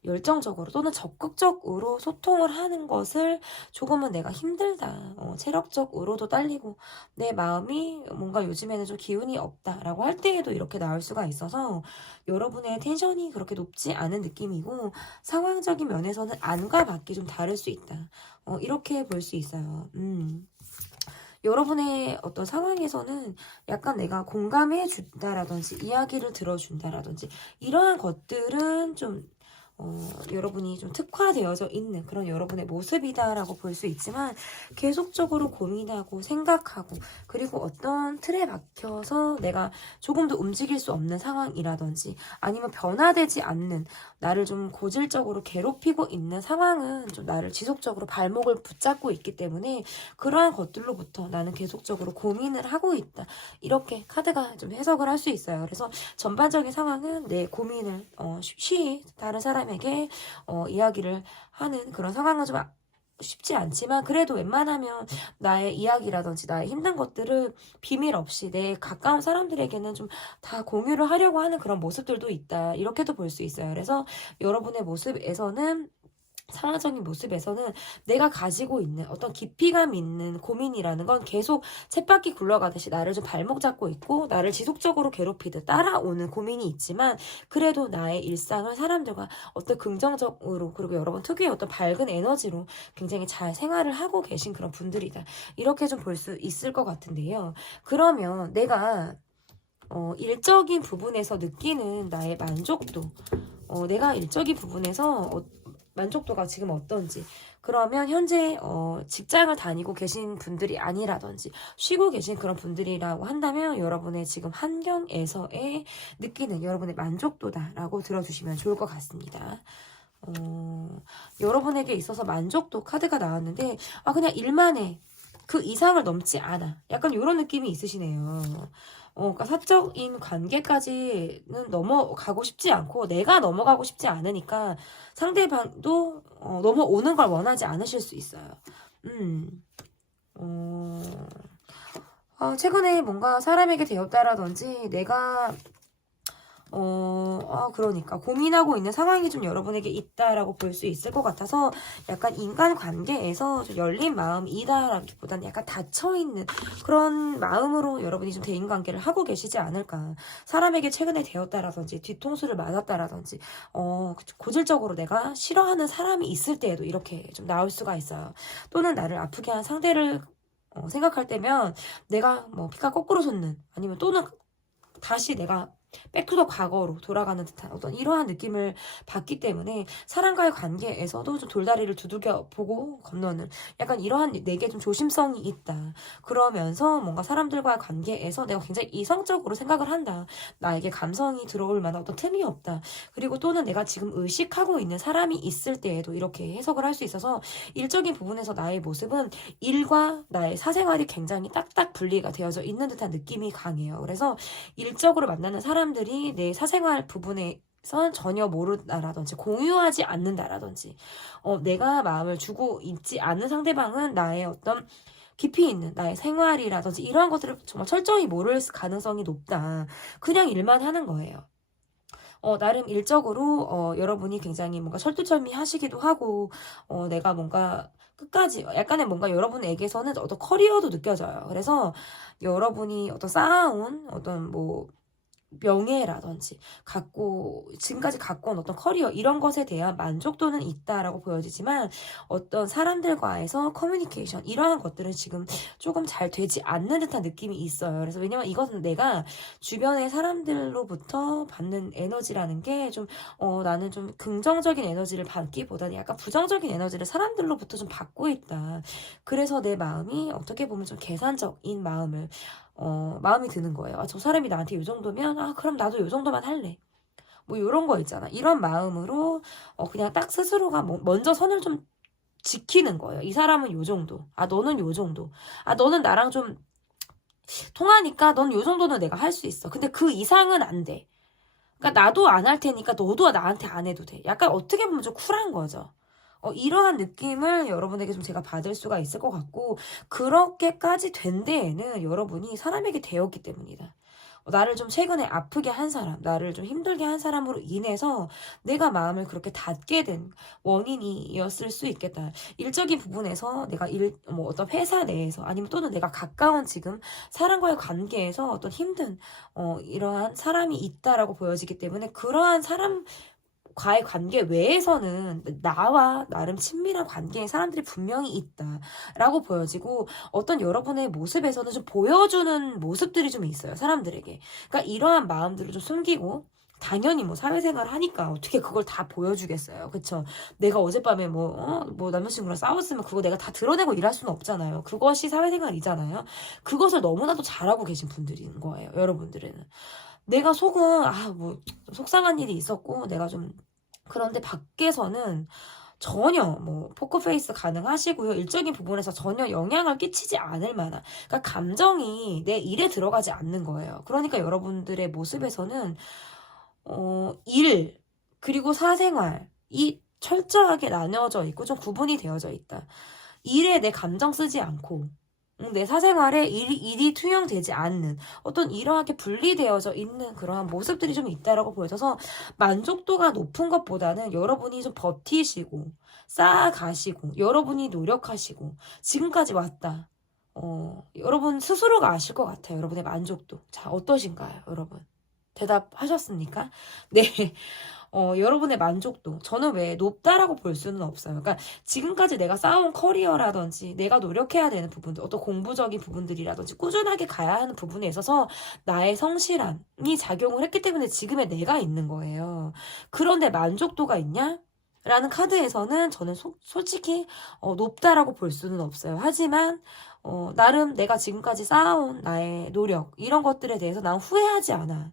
열정적으로 또는 적극적으로 소통을 하는 것을 조금은 내가 힘들다. 체력적으로도 딸리고 내 마음이 뭔가 요즘에는 좀 기운이 없다라고 할 때에도 이렇게 나올 수가 있어서 여러분의 텐션이 그렇게 높지 않은 느낌이고, 상황적인 면에서는 안과 밖이 좀 다를 수 있다. 이렇게 볼 수 있어요. 여러분의 어떤 상황에서는 약간 내가 공감해 준다라든지 이야기를 들어준다라든지 이러한 것들은 좀 여러분이 좀 특화되어져 있는 그런 여러분의 모습이다라고 볼 수 있지만, 계속적으로 고민하고 생각하고, 그리고 어떤 틀에 박혀서 내가 조금 더 움직일 수 없는 상황이라든지 아니면 변화되지 않는, 나를 좀 고질적으로 괴롭히고 있는 상황은 좀 나를 지속적으로 발목을 붙잡고 있기 때문에 그러한 것들로부터 나는 계속적으로 고민을 하고 있다. 이렇게 카드가 좀 해석을 할 수 있어요. 그래서 전반적인 상황은 내 고민을 쉬이 다른 사람에게 이야기를 하는 그런 상황은 좀 쉽지 않지만, 그래도 웬만하면 나의 이야기라든지 나의 힘든 것들을 비밀 없이 내 가까운 사람들에게는 좀 다 공유를 하려고 하는 그런 모습들도 있다. 이렇게도 볼 수 있어요. 그래서 여러분의 모습에서는 상황적인 모습에서는 내가 가지고 있는 어떤 깊이감 있는 고민이라는 건 계속 쳇바퀴 굴러가듯이 나를 좀 발목 잡고 있고 나를 지속적으로 괴롭히듯 따라오는 고민이 있지만 그래도 나의 일상을 사람들과 어떤 긍정적으로 그리고 여러분 특유의 어떤 밝은 에너지로 굉장히 잘 생활을 하고 계신 그런 분들이다. 이렇게 좀 볼 수 있을 것 같은데요. 그러면 내가 일적인 부분에서 느끼는 나의 만족도, 내가 일적인 부분에서 만족도가 지금 어떤지, 그러면 현재 직장을 다니고 계신 분들이 아니라든지 쉬고 계신 그런 분들이라고 한다면 여러분의 지금 환경에서의 느끼는 여러분의 만족도다라고 들어주시면 좋을 것 같습니다. 여러분에게 있어서 만족도 카드가 나왔는데 그냥 일만 해. 그 이상을 넘지 않아. 약간 이런 느낌이 있으시네요. 그러니까 사적인 관계까지는 넘어가고 싶지 않고 내가 넘어가고 싶지 않으니까 상대방도 넘어오는 걸 원하지 않으실 수 있어요. 최근에 뭔가 사람에게 되었다라든지 내가 그러니까 고민하고 있는 상황이 좀 여러분에게 있다라고 볼 수 있을 것 같아서 약간 인간관계에서 좀 열린 마음이다라기보다는 약간 닫혀있는 그런 마음으로 여러분이 좀 대인관계를 하고 계시지 않을까. 사람에게 최근에 되었다라든지 뒤통수를 맞았다라든지 고질적으로 내가 싫어하는 사람이 있을 때에도 이렇게 좀 나올 수가 있어요. 또는 나를 아프게 한 상대를 생각할 때면 내가 뭐 피가 거꾸로 솟는 아니면 또는 다시 내가 백투더 과거로 돌아가는 듯한 어떤 이러한 느낌을 받기 때문에 사람과의 관계에서도 좀 돌다리를 두들겨 보고 건너는 약간 이러한 내게 좀 조심성이 있다. 그러면서 뭔가 사람들과의 관계에서 내가 굉장히 이성적으로 생각을 한다. 나에게 감성이 들어올 만한 어떤 틈이 없다. 그리고 또는 내가 지금 의식하고 있는 사람이 있을 때에도 이렇게 해석을 할 수 있어서 일적인 부분에서 나의 모습은 일과 나의 사생활이 굉장히 딱딱 분리가 되어져 있는 듯한 느낌이 강해요. 그래서 일적으로 만나는 사람들이 내 사생활 부분에선 전혀 모른다라든지 공유하지 않는다라든지 내가 마음을 주고 있지 않는 상대방은 나의 어떤 깊이 있는 나의 생활이라든지 이러한 것들을 정말 철저히 모를 가능성이 높다. 그냥 일만 하는 거예요. 나름 일적으로 여러분이 굉장히 뭔가 철두철미하시기도 하고 내가 뭔가 끝까지 약간의 뭔가 여러분에게서는 어떤 커리어도 느껴져요. 그래서 여러분이 어떤 쌓아온 어떤 뭐 명예라든지 지금까지 갖고 온 어떤 커리어 이런 것에 대한 만족도는 있다라고 보여지지만 어떤 사람들과에서 커뮤니케이션 이러한 것들은 지금 조금 잘 되지 않는 듯한 느낌이 있어요. 그래서 왜냐면 이것은 내가 주변의 사람들로부터 받는 에너지라는 게 좀 나는 좀 긍정적인 에너지를 받기보다는 약간 부정적인 에너지를 사람들로부터 좀 받고 있다. 그래서 내 마음이 어떻게 보면 좀 계산적인 마음이 드는 거예요. 저 사람이 나한테 요 정도면, 그럼 나도 요 정도만 할래. 뭐, 요런 거 있잖아. 이런 마음으로, 그냥 딱 스스로가 먼저 선을 좀 지키는 거예요. 이 사람은 요 정도. 너는 요 정도. 너는 나랑 좀 통하니까 넌 요 정도는 내가 할 수 있어. 근데 그 이상은 안 돼. 그러니까 나도 안 할 테니까 너도 나한테 안 해도 돼. 약간 어떻게 보면 좀 쿨한 거죠. 이러한 느낌을 여러분에게 좀 제가 받을 수가 있을 것 같고, 그렇게까지 된 데에는 여러분이 사람에게 되었기 때문이다. 나를 좀 최근에 아프게 한 사람, 나를 좀 힘들게 한 사람으로 인해서 내가 마음을 그렇게 닫게 된 원인이었을 수 있겠다. 일적인 부분에서 내가 뭐 어떤 회사 내에서 아니면 또는 내가 가까운 지금 사람과의 관계에서 어떤 힘든, 이러한 사람이 있다라고 보여지기 때문에 그러한 과의 관계 외에서는 나와 나름 친밀한 관계의 사람들이 분명히 있다라고 보여지고 어떤 여러분의 모습에서는 좀 보여주는 모습들이 좀 있어요. 사람들에게. 그러니까 이러한 마음들을 좀 숨기고 당연히 뭐 사회생활 하니까 어떻게 그걸 다 보여주겠어요. 그쵸? 내가 어젯밤에 뭐 남자친구랑 싸웠으면 그거 내가 다 드러내고 일할 수는 없잖아요. 그것이 사회생활이잖아요. 그것을 너무나도 잘하고 계신 분들인 거예요. 여러분들은. 내가 속은 뭐 속상한 일이 있었고 내가 좀 그런데 밖에서는 전혀 뭐 포커페이스 가능하시고요. 일적인 부분에서 전혀 영향을 끼치지 않을 만한 그러니까 감정이 내 일에 들어가지 않는 거예요. 그러니까 여러분들의 모습에서는 일 그리고 사생활이 철저하게 나뉘어져 있고 좀 구분이 되어져 있다. 일에 내 감정 쓰지 않고 내 사생활에 일이 투영되지 않는 어떤 이러하게 분리되어져 있는 그러한 모습들이 좀 있다라고 보여져서 만족도가 높은 것보다는 여러분이 좀 버티시고 쌓아가시고 여러분이 노력하시고 지금까지 왔다. 여러분 스스로가 아실 것 같아요. 여러분의 만족도. 자, 어떠신가요, 여러분? 대답하셨습니까? 네. 여러분의 만족도. 저는 왜 높다라고 볼 수는 없어요. 그러니까 지금까지 내가 쌓아온 커리어라든지 내가 노력해야 되는 부분들, 어떤 공부적인 부분들이라든지 꾸준하게 가야 하는 부분에 있어서 나의 성실함이 작용을 했기 때문에 지금의 내가 있는 거예요. 그런데 만족도가 있냐? 라는 카드에서는 저는 솔직히 높다라고 볼 수는 없어요. 하지만 나름 내가 지금까지 쌓아온 나의 노력 이런 것들에 대해서 난 후회하지 않아.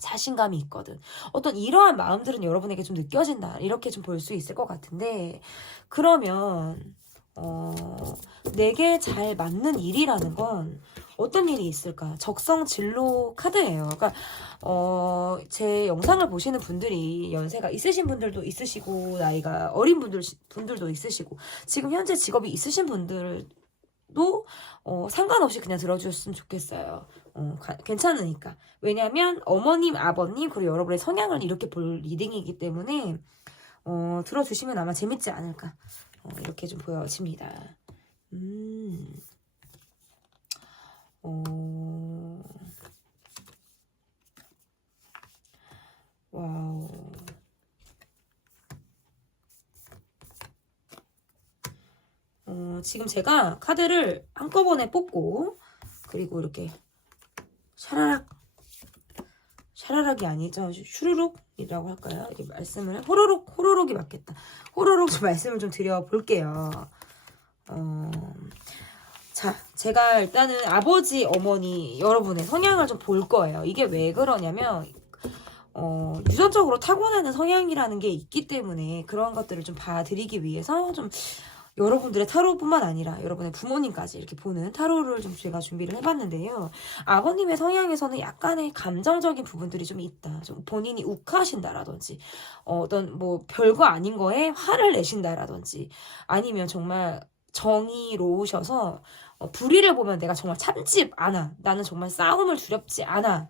자신감이 있거든. 어떤 이러한 마음들은 여러분에게 좀 느껴진다. 이렇게 좀 볼 수 있을 것 같은데 그러면 내게 잘 맞는 일이라는 건 어떤 일이 있을까? 적성 진로 카드예요. 그러니까 제 영상을 보시는 분들이 연세가 있으신 분들도 있으시고 나이가 어린 분들도 있으시고 지금 현재 직업이 있으신 분들도 상관없이 그냥 들어주셨으면 좋겠어요. 괜찮으니까. 왜냐면 어머님, 아버님 그리고 여러분의 성향을 이렇게 볼 리딩이기 때문에 들어주시면 아마 재밌지 않을까 이렇게 좀 보여집니다. 와우. 지금 제가 카드를 한꺼번에 뽑고 그리고 이렇게 샤라락이 아니죠. 슈르륵이라고 할까요? 이렇게 말씀을 호로록이 맞겠다. 호로록 좀 말씀을 좀 드려볼게요. 자, 제가 일단은 아버지, 어머니 여러분의 성향을 좀 볼 거예요. 이게 왜 그러냐면 유전적으로 타고나는 성향이라는 게 있기 때문에 그런 것들을 좀 봐드리기 위해서 좀 여러분들의 타로뿐만 아니라 여러분의 부모님까지 이렇게 보는 타로를 좀 제가 준비를 해봤는데요. 아버님의 성향에서는 약간의 감정적인 부분들이 좀 있다. 좀 본인이 욱하신다라든지 어떤 뭐 별거 아닌 거에 화를 내신다라든지 아니면 정말 정의로우셔서 불의를 보면 내가 정말 참지 않아. 나는 정말 싸움을 두렵지 않아.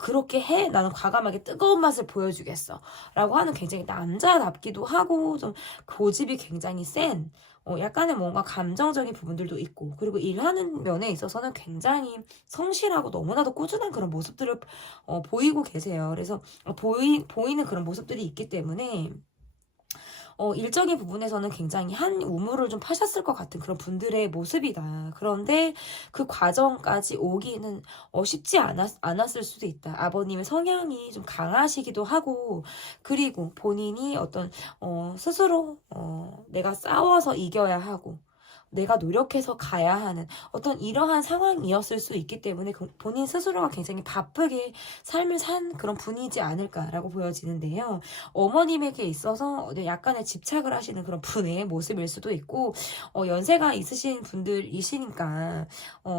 그렇게 해? 나는 과감하게 뜨거운 맛을 보여주겠어. 라고 하는 굉장히 남자답기도 하고, 좀 고집이 굉장히 센, 약간의 뭔가 감정적인 부분들도 있고, 그리고 일하는 면에 있어서는 굉장히 성실하고 너무나도 꾸준한 그런 모습들을 보이고 계세요. 그래서 보이는 그런 모습들이 있기 때문에, 일적인 부분에서는 굉장히 한 우물을 좀 파셨을 것 같은 그런 분들의 모습이다. 그런데 그 과정까지 오기는 쉽지 않았을 수도 있다. 아버님의 성향이 좀 강하시기도 하고 그리고 본인이 어떤 스스로 내가 싸워서 이겨야 하고 내가 노력해서 가야 하는 어떤 이러한 상황이었을 수 있기 때문에 본인 스스로가 굉장히 바쁘게 삶을 산 그런 분이지 않을까라고 보여지는데요. 어머님에게 있어서 약간의 집착을 하시는 그런 분의 모습일 수도 있고 연세가 있으신 분들이시니까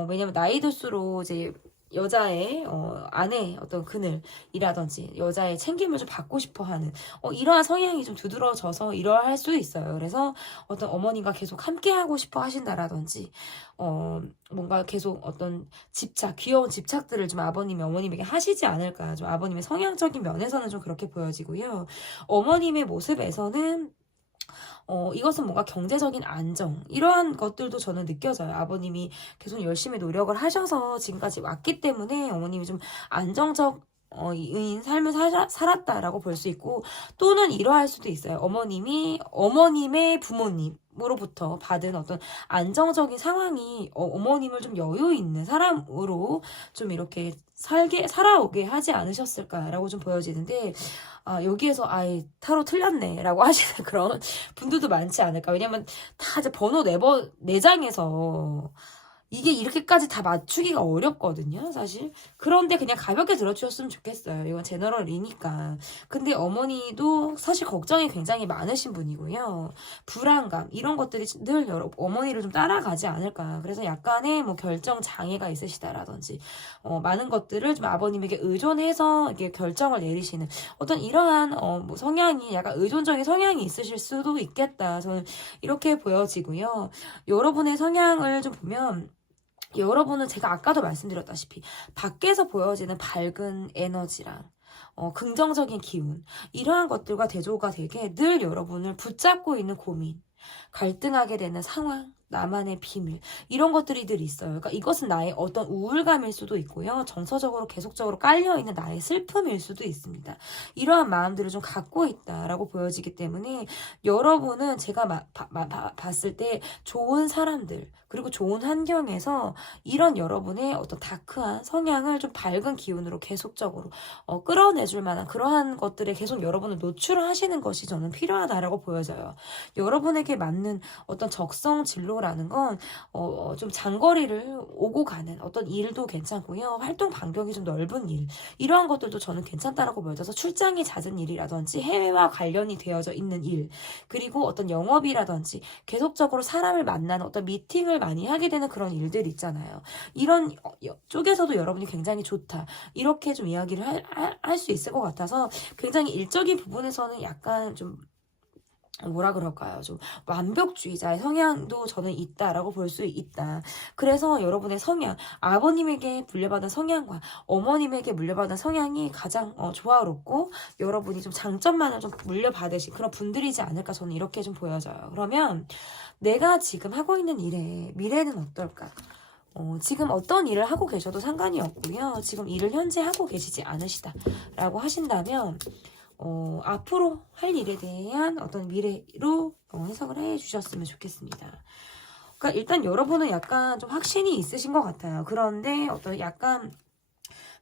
왜냐면 나이 들수록 이제 여자의 아내 어떤 그늘이라든지 여자의 챙김을 좀 받고 싶어 하는 이러한 성향이 좀 두드러져서 이러할 수 있어요. 그래서 어떤 어머님과 계속 함께 하고 싶어 하신다라든지 뭔가 계속 어떤 귀여운 집착들을 좀 아버님이 어머님에게 하시지 않을까. 좀 아버님의 성향적인 면에서는 좀 그렇게 보여지고요. 어머님의 모습에서는 이것은 뭔가 경제적인 안정 이러한 것들도 저는 느껴져요. 아버님이 계속 열심히 노력을 하셔서 지금까지 왔기 때문에 어머님이 좀 안정적 인 삶을 살았다라고 볼 수 있고 또는 이러할 수도 있어요. 어머님의 부모님으로부터 받은 어떤 안정적인 상황이 어머님을 좀 여유 있는 사람으로 좀 이렇게 살아오게 하지 않으셨을까라고 좀 보여지는데 여기에서 타로 틀렸네 라고 하시는 그런 분들도 많지 않을까. 왜냐면 다 이제 번호 4장에서 이게 이렇게까지 다 맞추기가 어렵거든요, 사실. 그런데 그냥 가볍게 들어주셨으면 좋겠어요. 이건 제너럴이니까. 근데 어머니도 사실 걱정이 굉장히 많으신 분이고요. 불안감, 이런 것들이 늘 어머니를 좀 따라가지 않을까. 그래서 약간의 뭐 결정 장애가 있으시다라든지, 많은 것들을 좀 아버님에게 의존해서 이렇게 결정을 내리시는 어떤 이러한, 뭐 성향이 약간 의존적인 성향이 있으실 수도 있겠다. 저는 이렇게 보여지고요. 여러분의 성향을 좀 보면, 여러분은 제가 아까도 말씀드렸다시피 밖에서 보여지는 밝은 에너지랑 긍정적인 기운, 이러한 것들과 대조가 되게 늘 여러분을 붙잡고 있는 고민, 갈등하게 되는 상황, 나만의 비밀, 이런 것들이 늘 있어요. 그러니까 이것은 나의 어떤 우울감일 수도 있고요. 정서적으로 계속적으로 깔려있는 나의 슬픔일 수도 있습니다. 이러한 마음들을 좀 갖고 있다라고 보여지기 때문에 여러분은 제가 봤을 때 좋은 사람들, 그리고 좋은 환경에서 이런 여러분의 어떤 다크한 성향을 좀 밝은 기운으로 계속적으로 끌어내줄 만한 그러한 것들에 계속 여러분을 노출하시는 것이 저는 필요하다라고 보여져요. 여러분에게 맞는 어떤 적성 진로라는 건 좀 장거리를 오고 가는 어떤 일도 괜찮고요. 활동 반경이 좀 넓은 일, 이러한 것들도 저는 괜찮다라고 보여져서 출장이 잦은 일이라든지 해외와 관련이 되어져 있는 일, 그리고 어떤 영업이라든지 계속적으로 사람을 만나는 어떤 미팅을 많이 하게 되는 그런 일들 있잖아요. 이런 쪽에서도 여러분이 굉장히 좋다, 이렇게 좀 이야기를 할 수 있을 것 같아서 굉장히 일적인 부분에서는 약간 좀 뭐라 그럴까요? 좀 완벽주의자의 성향도 저는 있다라고 볼 수 있다. 그래서 여러분의 성향, 아버님에게 물려받은 성향과 어머님에게 물려받은 성향이 가장 조화롭고 여러분이 좀 장점만을 좀 물려받으신 그런 분들이지 않을까, 저는 이렇게 좀 보여져요. 그러면 내가 지금 하고 있는 일의 미래는 어떨까? 지금 어떤 일을 하고 계셔도 상관이 없고요. 지금 일을 현재 하고 계시지 않으시다라고 하신다면 앞으로 할 일에 대한 어떤 미래로 해석을 해 주셨으면 좋겠습니다. 그러니까 일단 여러분은 약간 좀 확신이 있으신 것 같아요. 그런데 어떤 약간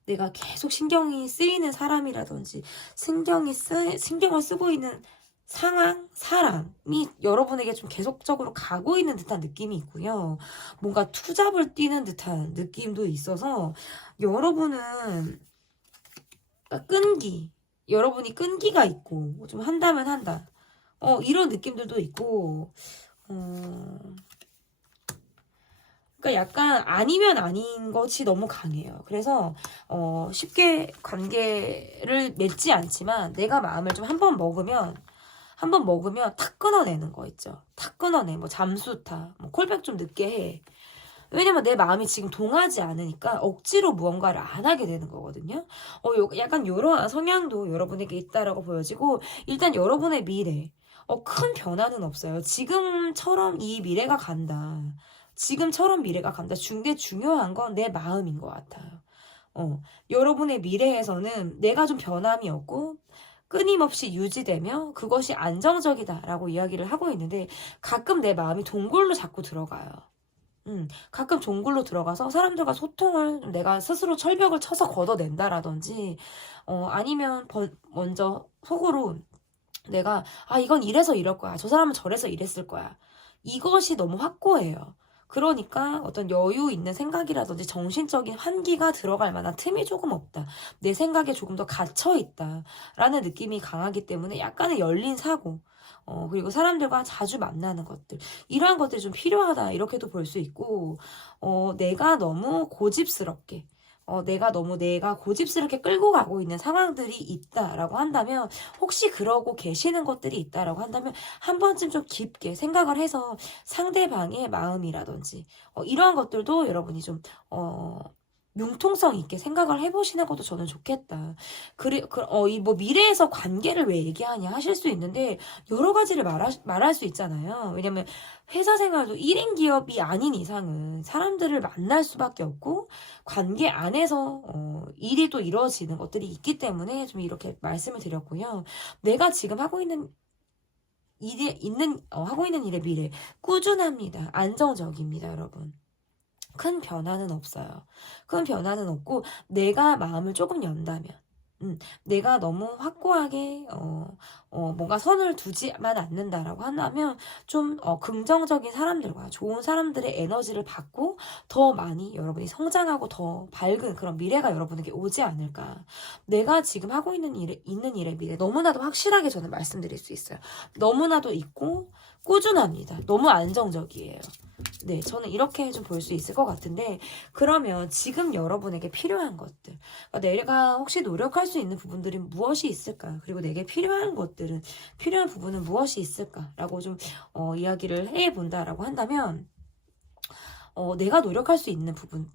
내가 계속 신경이 쓰이는 사람이라든지 신경을 쓰고 있는 상황, 사람이 여러분에게 좀 계속적으로 가고 있는 듯한 느낌이 있고요. 뭔가 투잡을 뛰는 듯한 느낌도 있어서 여러분은 여러분이 끈기가 있고 좀 한다면 한다, 이런 느낌들도 있고, 그러니까 약간 아니면 아닌 것이 너무 강해요. 그래서 쉽게 관계를 맺지 않지만 내가 마음을 좀 한 번 먹으면 탁 끊어내는 거 있죠. 탁 끊어내. 뭐 잠수타, 뭐 콜백 좀 늦게 해. 왜냐면 내 마음이 지금 동하지 않으니까 억지로 무언가를 안 하게 되는 거거든요. 약간 요런 성향도 여러분에게 있다라고 보여지고, 일단 여러분의 미래, 큰 변화는 없어요. 지금처럼 이 미래가 간다. 지금처럼 미래가 간다. 중요한 건 내 마음인 것 같아요. 여러분의 미래에서는 내가 좀 변함이 없고, 끊임없이 유지되며 그것이 안정적이다라고 이야기를 하고 있는데, 가끔 내 마음이 동굴로 자꾸 들어가요. 가끔 동굴로 들어가서 사람들과 소통을 내가 스스로 철벽을 쳐서 걷어낸다라든지, 아니면 먼저 속으로 내가, 이건 이래서 이럴 거야, 저 사람은 저래서 이랬을 거야, 이것이 너무 확고해요. 그러니까 어떤 여유 있는 생각이라든지 정신적인 환기가 들어갈 만한 틈이 조금 없다, 내 생각에 조금 더 갇혀 있다 라는 느낌이 강하기 때문에 약간의 열린 사고, 그리고 사람들과 자주 만나는 것들, 이러한 것들이 좀 필요하다, 이렇게도 볼 수 있고, 내가 너무 고집스럽게, 내가 고집스럽게 끌고 가고 있는 상황들이 있다라고 한다면, 혹시 그러고 계시는 것들이 있다라고 한다면, 한 번쯤 좀 깊게 생각을 해서 상대방의 마음이라든지, 이러한 것들도 여러분이 좀, 융통성 있게 생각을 해보시는 것도 저는 좋겠다. 이 뭐 미래에서 관계를 왜 얘기하냐 하실 수 있는데, 여러 가지를 말할 수 있잖아요. 왜냐면 회사 생활도 1인 기업이 아닌 이상은 사람들을 만날 수밖에 없고, 관계 안에서 일이 또 이루어지는 것들이 있기 때문에 좀 이렇게 말씀을 드렸고요. 내가 지금 하고 있는 일의 미래, 꾸준합니다. 안정적입니다, 여러분. 큰 변화는 없어요. 큰 변화는 없고, 내가 마음을 조금 연다면, 내가 너무 확고하게 뭔가 선을 두지만 않는다라고 한다면 좀 긍정적인 사람들과 좋은 사람들의 에너지를 받고 더 많이 여러분이 성장하고 더 밝은 그런 미래가 여러분에게 오지 않을까. 내가 지금 하고 있는 일의 미래 너무나도 확실하게 저는 말씀드릴 수 있어요. 너무나도 있고 꾸준합니다. 너무 안정적이에요. 네, 저는 이렇게 좀 볼 수 있을 것 같은데, 그러면 지금 여러분에게 필요한 것들, 그러니까 내가 혹시 노력할 수 있는 부분들이 무엇이 있을까? 그리고 내게 필요한 것들은, 필요한 부분은 무엇이 있을까라고 좀 이야기를 해본다라고 한다면, 내가 노력할 수 있는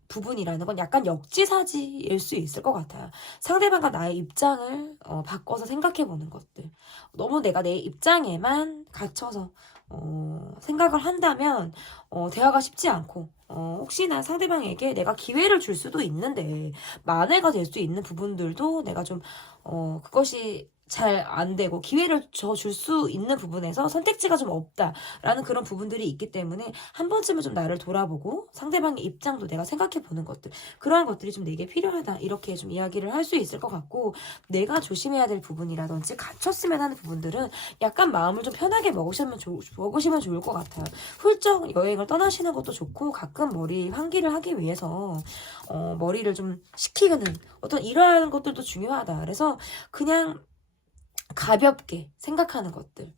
부분이라는 건 약간 역지사지일 수 있을 것 같아요. 상대방과 나의 입장을 바꿔서 생각해 보는 것들. 너무 내가 내 입장에만 갇혀서 생각을 한다면 대화가 쉽지 않고 혹시나 상대방에게 내가 기회를 줄 수도 있는데 만회가 될 수 있는 부분들도 내가 좀 그것이 잘 안 되고 기회를 줄 수 있는 부분에서 선택지가 좀 없다라는 그런 부분들이 있기 때문에 한 번쯤은 좀 나를 돌아보고 상대방의 입장도 내가 생각해 보는 것들, 그러한 것들이 좀 내게 필요하다 이렇게 좀 이야기를 할 수 있을 것 같고, 내가 조심해야 될 부분이라든지 갇혔으면 하는 부분들은 약간 마음을 좀 편하게 먹으시면 좋을 것 같아요. 훌쩍 여행을 떠나시는 것도 좋고, 가끔 머리 환기를 하기 위해서 머리를 좀 식히는 어떤 이러한 것들도 중요하다. 그래서 그냥 가볍게 생각하는 것들,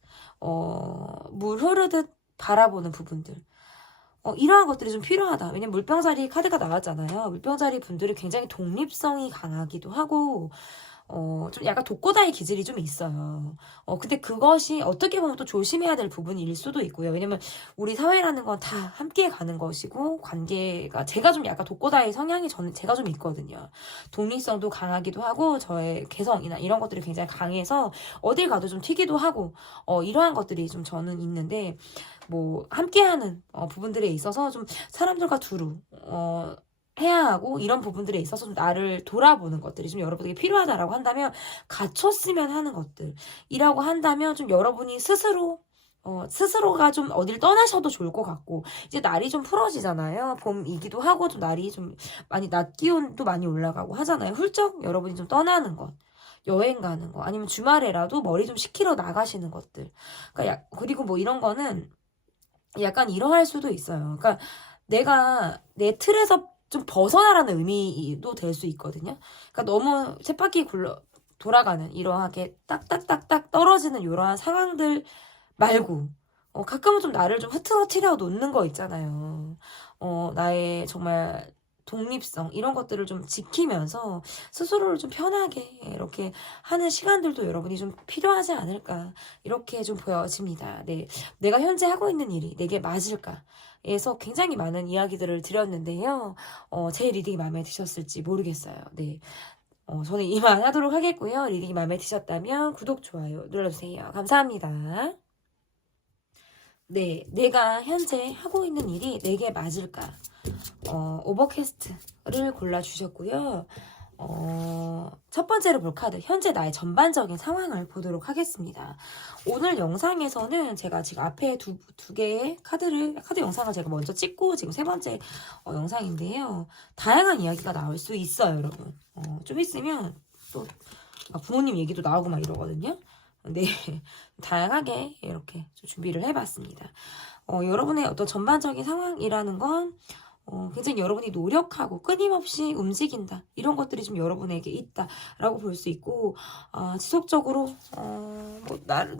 물 흐르듯 바라보는 부분들, 이러한 것들이 좀 필요하다. 왜냐면 물병자리 카드가 나왔잖아요. 물병자리 분들이 굉장히 독립성이 강하기도 하고, 좀 약간 독고다이 기질이 좀 있어요. 근데 그것이 어떻게 보면 또 조심해야 될 부분일 수도 있고요. 왜냐면 우리 사회라는 건 다 함께 가는 것이고, 관계가, 제가 좀 약간 독고다이 성향이 제가 좀 있거든요. 독립성도 강하기도 하고, 저의 개성이나 이런 것들이 굉장히 강해서, 어딜 가도 좀 튀기도 하고, 이러한 것들이 좀 저는 있는데, 뭐, 함께하는, 부분들에 있어서 좀 사람들과 두루, 해야 하고 이런 부분들에 있어서 좀 나를 돌아보는 것들이 좀 여러분에게 필요하다라고 한다면, 갇혔으면 하는 것들이라고 한다면 좀 여러분이 스스로가 좀 어딜 떠나셔도 좋을 것 같고, 이제 날이 좀 풀어지잖아요. 봄이기도 하고 좀 날이 좀 많이 낮 기온도 많이 올라가고 하잖아요. 훌쩍 여러분이 좀 떠나는 것, 여행 가는 거, 아니면 주말에라도 머리 좀 식히러 나가시는 것들. 그러니까 그리고 뭐 이런 거는 약간 이러할 수도 있어요. 그러니까 내가 내 틀에서 좀 벗어나라는 의미도 될 수 있거든요. 그러니까 너무 쳇바퀴 돌아가는 이러하게 딱딱딱딱 떨어지는 이러한 상황들 말고, 가끔은 좀 나를 좀 흐트러뜨려 놓는 거 있잖아요. 나의 정말 독립성 이런 것들을 좀 지키면서 스스로를 좀 편하게 이렇게 하는 시간들도 여러분이 좀 필요하지 않을까 이렇게 좀 보여집니다. 네, 내가 현재 하고 있는 일이 내게 맞을까? 에서 굉장히 많은 이야기들을 드렸는데요. 제 리딩이 마음에 드셨을지 모르겠어요. 네. 저는 이만 하도록 하겠고요. 리딩이 마음에 드셨다면 구독, 좋아요 눌러주세요. 감사합니다. 네, 내가 현재 하고 있는 일이 내게 맞을까? 오버캐스트를 골라주셨고요. 첫 번째로 볼 카드, 현재 나의 전반적인 상황을 보도록 하겠습니다. 오늘 영상에서는 제가 지금 앞에 두 개의 카드 영상을 제가 먼저 찍고 지금 세 번째 영상인데요. 다양한 이야기가 나올 수 있어요, 여러분. 좀 있으면 또 부모님 얘기도 나오고 막 이러거든요. 네, 다양하게 이렇게 좀 준비를 해봤습니다. 여러분의 어떤 전반적인 상황이라는 건 굉장히 여러분이 노력하고 끊임없이 움직인다, 이런 것들이 좀 여러분에게 있다라고 볼 수 있고, 지속적으로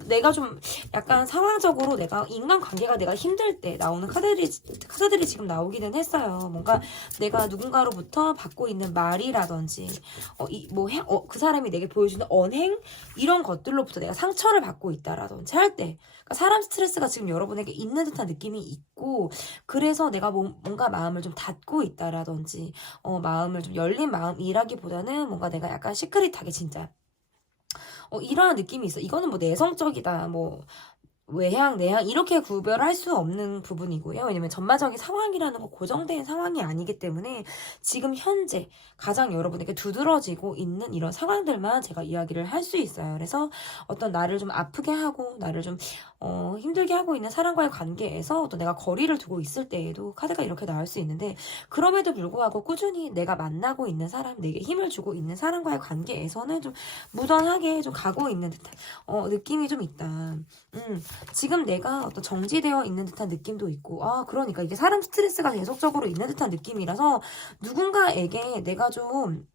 내가 좀 약간 상황적으로 내가 인간관계가 내가 힘들 때 나오는 카드들이 지금 나오기는 했어요. 뭔가 내가 누군가로부터 받고 있는 말이라든지 그 사람이 내게 보여주는 언행, 이런 것들로부터 내가 상처를 받고 있다라든지 할 때, 그러니까 사람 스트레스가 지금 여러분에게 있는 듯한 느낌이 있고, 그래서 내가 뭔가 마음을 좀 닫고 있다라든지, 마음을 좀 열린 마음이라기보다는 뭔가 내가 약간 시크릿하게 진짜 이러한 느낌이 있어. 이거는 뭐 내성적이다, 뭐 외향, 내향 이렇게 구별할 수 없는 부분이고요. 왜냐면 전반적인 상황이라는 건 고정된 상황이 아니기 때문에 지금 현재 가장 여러분에게 두드러지고 있는 이런 상황들만 제가 이야기를 할 수 있어요. 그래서 어떤 나를 좀 아프게 하고 나를 좀 힘들게 하고 있는 사람과의 관계에서 또 내가 거리를 두고 있을 때에도 카드가 이렇게 나올 수 있는데, 그럼에도 불구하고 꾸준히 내가 만나고 있는 사람, 내게 힘을 주고 있는 사람과의 관계에서는 좀 무던하게 좀 가고 있는 듯한 느낌이 좀 있다. 지금 내가 어떤 정지되어 있는 듯한 느낌도 있고, 그러니까 이게 사람 스트레스가 계속적으로 있는 듯한 느낌이라서 누군가에게 내가 좀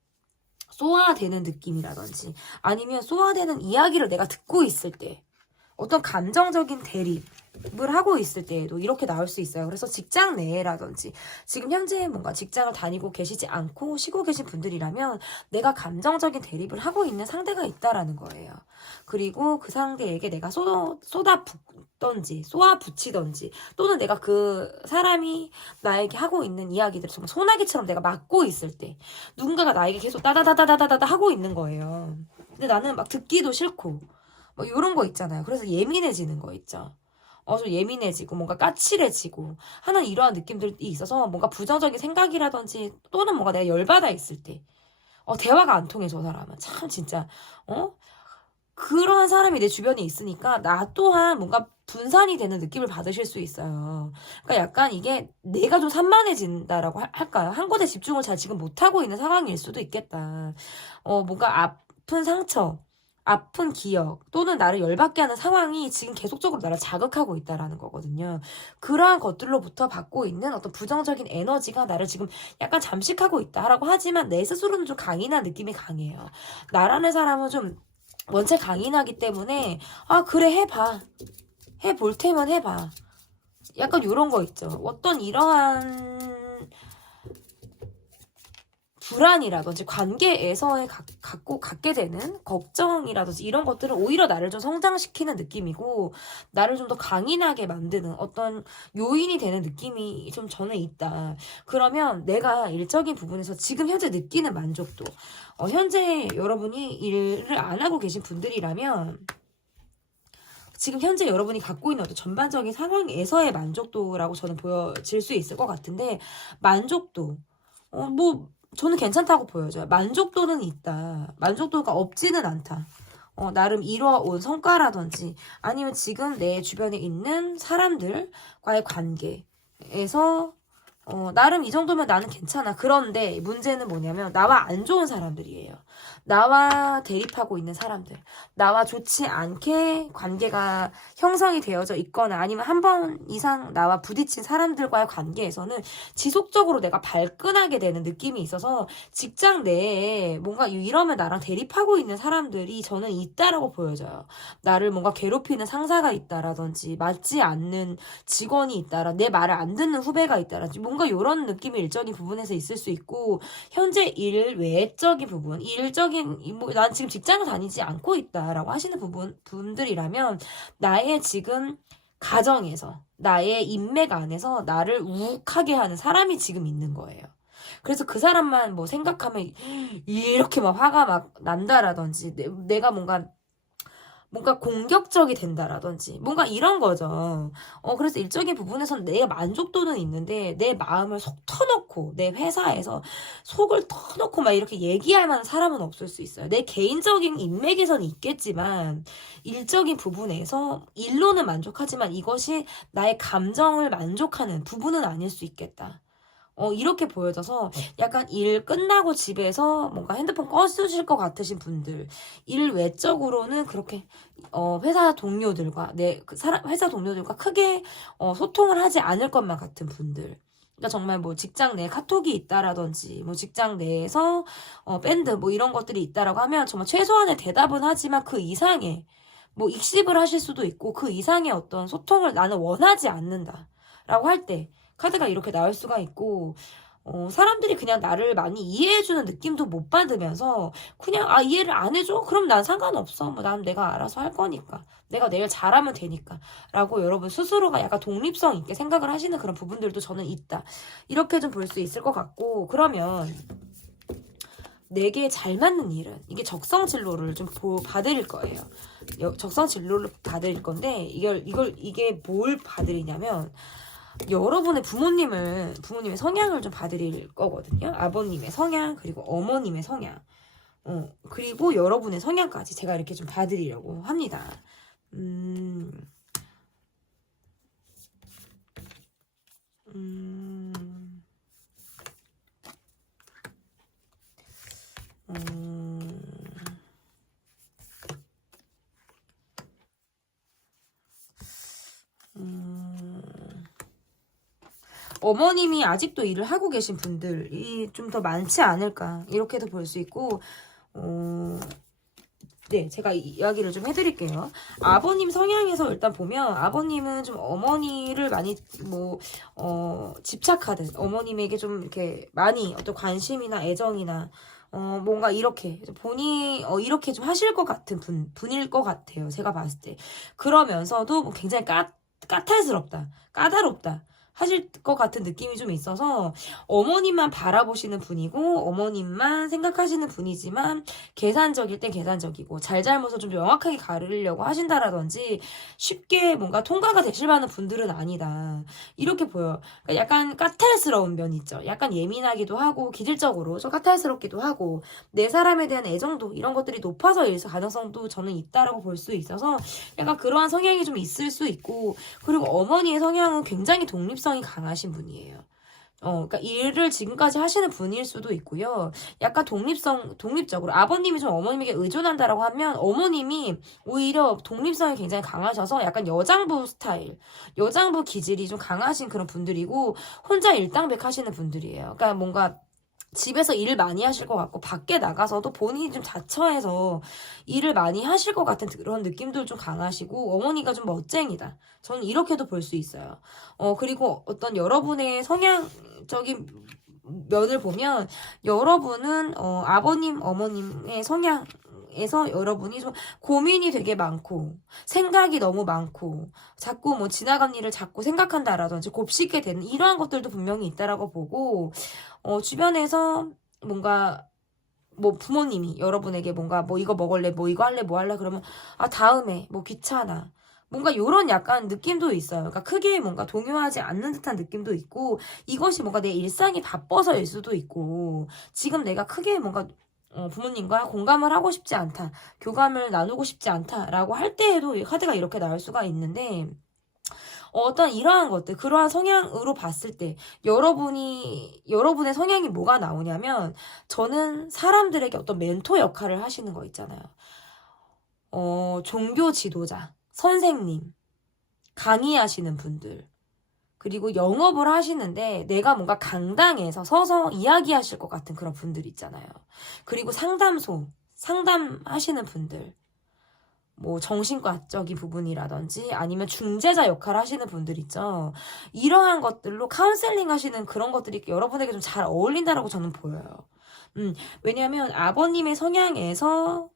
쏘아대는 느낌이라든지 아니면 쏘아대는 이야기를 내가 듣고 있을 때 어떤 감정적인 대립을 하고 있을 때에도 이렇게 나올 수 있어요. 그래서 직장 내라든지 지금 현재 뭔가 직장을 다니고 계시지 않고 쉬고 계신 분들이라면 내가 감정적인 대립을 하고 있는 상대가 있다라는 거예요. 그리고 그 상대에게 내가 쏟아붓던지 쏘아붙이던지 또는 내가 그 사람이 나에게 하고 있는 이야기들을 정말 소나기처럼 내가 맞고 있을 때 누군가가 나에게 계속 따다다다다다다 하고 있는 거예요. 근데 나는 막 듣기도 싫고 뭐 이런 거 있잖아요. 그래서 예민해지는 거 있죠. 좀 예민해지고 뭔가 까칠해지고 하는 이러한 느낌들이 있어서 뭔가 부정적인 생각이라든지 또는 뭔가 내가 열받아 있을 때 대화가 안 통해. 저 사람은 참 진짜 그런 사람이 내 주변에 있으니까 나 또한 뭔가 분산이 되는 느낌을 받으실 수 있어요. 그러니까 약간 이게 내가 좀 산만해진다라고 할까요? 한 곳에 집중을 잘 지금 못하고 있는 상황일 수도 있겠다. 뭔가 아픈 상처, 아픈 기억 또는 나를 열받게 하는 상황이 지금 계속적으로 나를 자극하고 있다라는 거거든요. 그러한 것들로부터 받고 있는 어떤 부정적인 에너지가 나를 지금 약간 잠식하고 있다라고 하지만 내 스스로는 좀 강인한 느낌이 강해요. 나라는 사람은 좀 원체 강인하기 때문에 그래 해봐. 해볼 테면 해봐. 약간 요런 거 있죠. 어떤 이러한 불안이라든지 관계에서의 갖게 되는 걱정이라든지 이런 것들은 오히려 나를 좀 성장시키는 느낌이고 나를 좀 더 강인하게 만드는 어떤 요인이 되는 느낌이 좀 저는 있다. 그러면 내가 일적인 부분에서 지금 현재 느끼는 만족도, 현재 여러분이 일을 안 하고 계신 분들이라면 지금 현재 여러분이 갖고 있는 어떤 전반적인 상황에서의 만족도라고 저는 보여질 수 있을 것 같은데, 만족도 저는 괜찮다고 보여져요. 만족도는 있다. 만족도가 없지는 않다. 나름 이뤄온 성과라든지 아니면 지금 내 주변에 있는 사람들과의 관계에서 나름 이 정도면 나는 괜찮아. 그런데 문제는 뭐냐면 나와 안 좋은 사람들이에요. 나와 대립하고 있는 사람들, 나와 좋지 않게 관계가 형성이 되어져 있거나 아니면 한 번 이상 나와 부딪힌 사람들과의 관계에서는 지속적으로 내가 발끈하게 되는 느낌이 있어서 직장 내에 뭔가 이러면 나랑 대립하고 있는 사람들이 저는 있다라고 보여져요. 나를 뭔가 괴롭히는 상사가 있다라든지 맞지 않는 직원이 있다라, 내 말을 안 듣는 후배가 있다라든지 뭔가 이런 느낌이 일적인 부분에서 있을 수 있고, 현재 일 외적인 부분, 일적인 난 지금 직장을 다니지 않고 있다라고 하시는 분들이라면 나의 지금 가정에서 나의 인맥 안에서 나를 우욱하게 하는 사람이 지금 있는 거예요. 그래서 그 사람만 생각하면 이렇게 막 화가 막 난다라든지 내가 뭔가 공격적이 된다라든지 뭔가 이런 거죠. 그래서 일적인 부분에서는 내 만족도는 있는데 내 마음을 속 터놓고 내 회사에서 속을 터놓고 막 이렇게 얘기할 만한 사람은 없을 수 있어요. 내 개인적인 인맥에서는 있겠지만 일적인 부분에서 일로는 만족하지만 이것이 나의 감정을 만족하는 부분은 아닐 수 있겠다. 이렇게 보여져서 약간 일 끝나고 집에서 뭔가 핸드폰 꺼주실 것 같으신 분들, 일 외적으로는 그렇게 회사 동료들과 회사 동료들과 크게 소통을 하지 않을 것만 같은 분들. 그러니까 정말 직장 내 카톡이 있다라든지 직장 내에서 밴드 이런 것들이 있다라고 하면 정말 최소한의 대답은 하지만 그 이상의 익십을 하실 수도 있고 그 이상의 어떤 소통을 나는 원하지 않는다라고 할 때 카드가 이렇게 나올 수가 있고, 사람들이 그냥 나를 많이 이해해주는 느낌도 못 받으면서 그냥 이해를 안 해줘? 그럼 난 상관없어. 난 내가 알아서 할 거니까. 내가 내일 잘하면 되니까. 라고 여러분 스스로가 약간 독립성 있게 생각을 하시는 그런 부분들도 저는 있다. 이렇게 좀 볼 수 있을 것 같고, 그러면 내게 잘 맞는 일은 이게 적성진로를 좀 봐드릴 거예요. 적성 진로를 봐드릴 건데, 이게 뭘 봐드리냐면, 여러분의 부모님의 성향을 좀 봐드릴 거거든요. 아버님의 성향, 그리고 어머님의 성향, 그리고 여러분의 성향까지 제가 이렇게 좀 봐드리려고 합니다. 음, 어머님이 아직도 일을 하고 계신 분들이 좀 더 많지 않을까, 이렇게도 볼 수 있고, 네, 제가 이야기를 좀 해드릴게요. 아버님 성향에서 일단 보면, 아버님은 좀 어머니를 많이, 집착하듯, 어머님에게 좀 이렇게 많이 어떤 관심이나 애정이나, 뭔가 이렇게, 본인이, 이렇게 좀 하실 것 같은 분일 것 같아요. 제가 봤을 때. 그러면서도 뭐 굉장히 까탈스럽다, 까다롭다 하실 것 같은 느낌이 좀 있어서, 어머님만 바라보시는 분이고 어머님만 생각하시는 분이지만, 계산적일 땐 계산적이고 잘잘못을 좀 명확하게 가르려고 하신다라든지 쉽게 뭔가 통과가 되실 만한 분들은 아니다, 이렇게 보여요. 그러니까 약간 까탈스러운 면 있죠. 약간 예민하기도 하고 기질적으로 좀 까탈스럽기도 하고, 내 사람에 대한 애정도 이런 것들이 높아서일 가능성도 저는 있다라고 볼 수 있어서, 약간 그러한 성향이 좀 있을 수 있고, 그리고 어머니의 성향은 굉장히 독립성이 강하신 분이에요. 그러니까 일을 지금까지 하시는 분일 수도 있고요. 약간 독립적으로 아버님이 좀 어머님에게 의존한다라고 하면, 어머님이 오히려 독립성이 굉장히 강하셔서 약간 여장부 스타일, 여장부 기질이 좀 강하신 그런 분들이고, 혼자 일당백 하시는 분들이에요. 그러니까 뭔가 집에서 일을 많이 하실 것 같고, 밖에 나가서도 본인이 좀 자처해서 일을 많이 하실 것 같은 그런 느낌도 좀 강하시고, 어머니가 좀 멋쟁이다, 저는 이렇게도 볼 수 있어요. 그리고 어떤 여러분의 성향적인 면을 보면, 여러분은 아버님, 어머님의 성향에서 여러분이 좀 고민이 되게 많고, 생각이 너무 많고, 자꾸 뭐 지나간 일을 자꾸 생각한다라든지 곱씹게 되는 이러한 것들도 분명히 있다라고 보고, 주변에서 뭔가 뭐 부모님이 여러분에게 뭔가 뭐 이거 먹을래, 뭐 이거 할래, 뭐 할래 그러면, 다음에 뭐 귀찮아, 뭔가 요런 약간 느낌도 있어요. 그러니까 크게 뭔가 동요하지 않는 듯한 느낌도 있고, 이것이 뭔가 내 일상이 바빠서일 수도 있고, 지금 내가 크게 뭔가 부모님과 공감을 하고 싶지 않다, 교감을 나누고 싶지 않다라고 할 때에도 이 카드가 이렇게 나올 수가 있는데, 어떤 이러한 것들, 그러한 성향으로 봤을 때 여러분의 성향이 뭐가 나오냐면, 저는 사람들에게 어떤 멘토 역할을 하시는 거 있잖아요. 종교 지도자, 선생님, 강의하시는 분들, 그리고 영업을 하시는데 내가 뭔가 강당에서 서서 이야기하실 것 같은 그런 분들 있잖아요. 그리고 상담하시는 분들, 뭐 정신과적인 부분이라든지 아니면 중재자 역할을 하시는 분들 있죠. 이러한 것들로 카운셀링 하시는 그런 것들이 여러분에게 좀 잘 어울린다라고 저는 보여요. 왜냐하면 아버님의 성향에서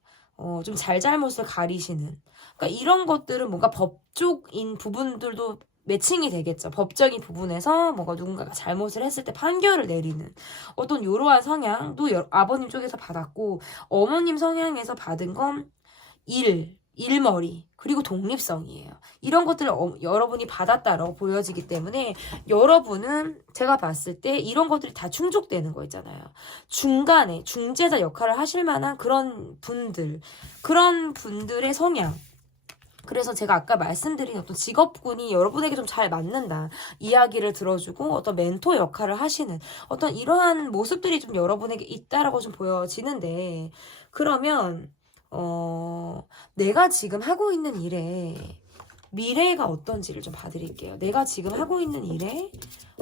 좀 잘잘못을 가리시는, 그러니까 이런 것들은 뭔가 법적인 부분들도 매칭이 되겠죠. 법적인 부분에서 뭔가 누군가가 잘못을 했을 때 판결을 내리는 어떤 이러한 성향도 아버님 쪽에서 받았고, 어머님 성향에서 받은 건 일머리, 그리고 독립성이에요. 이런 것들을 여러분이 받았다라고 보여지기 때문에, 여러분은 제가 봤을 때 이런 것들이 다 충족되는 거 있잖아요. 중간에 중재자 역할을 하실 만한 그런 분들의 성향. 그래서 제가 아까 말씀드린 어떤 직업군이 여러분에게 좀 잘 맞는다, 이야기를 들어주고 어떤 멘토 역할을 하시는 어떤 이러한 모습들이 좀 여러분에게 있다라고 좀 보여지는데, 그러면 내가 지금 하고 있는 일에 미래가 어떤지를 좀 봐드릴게요. 내가 지금 하고 있는 일에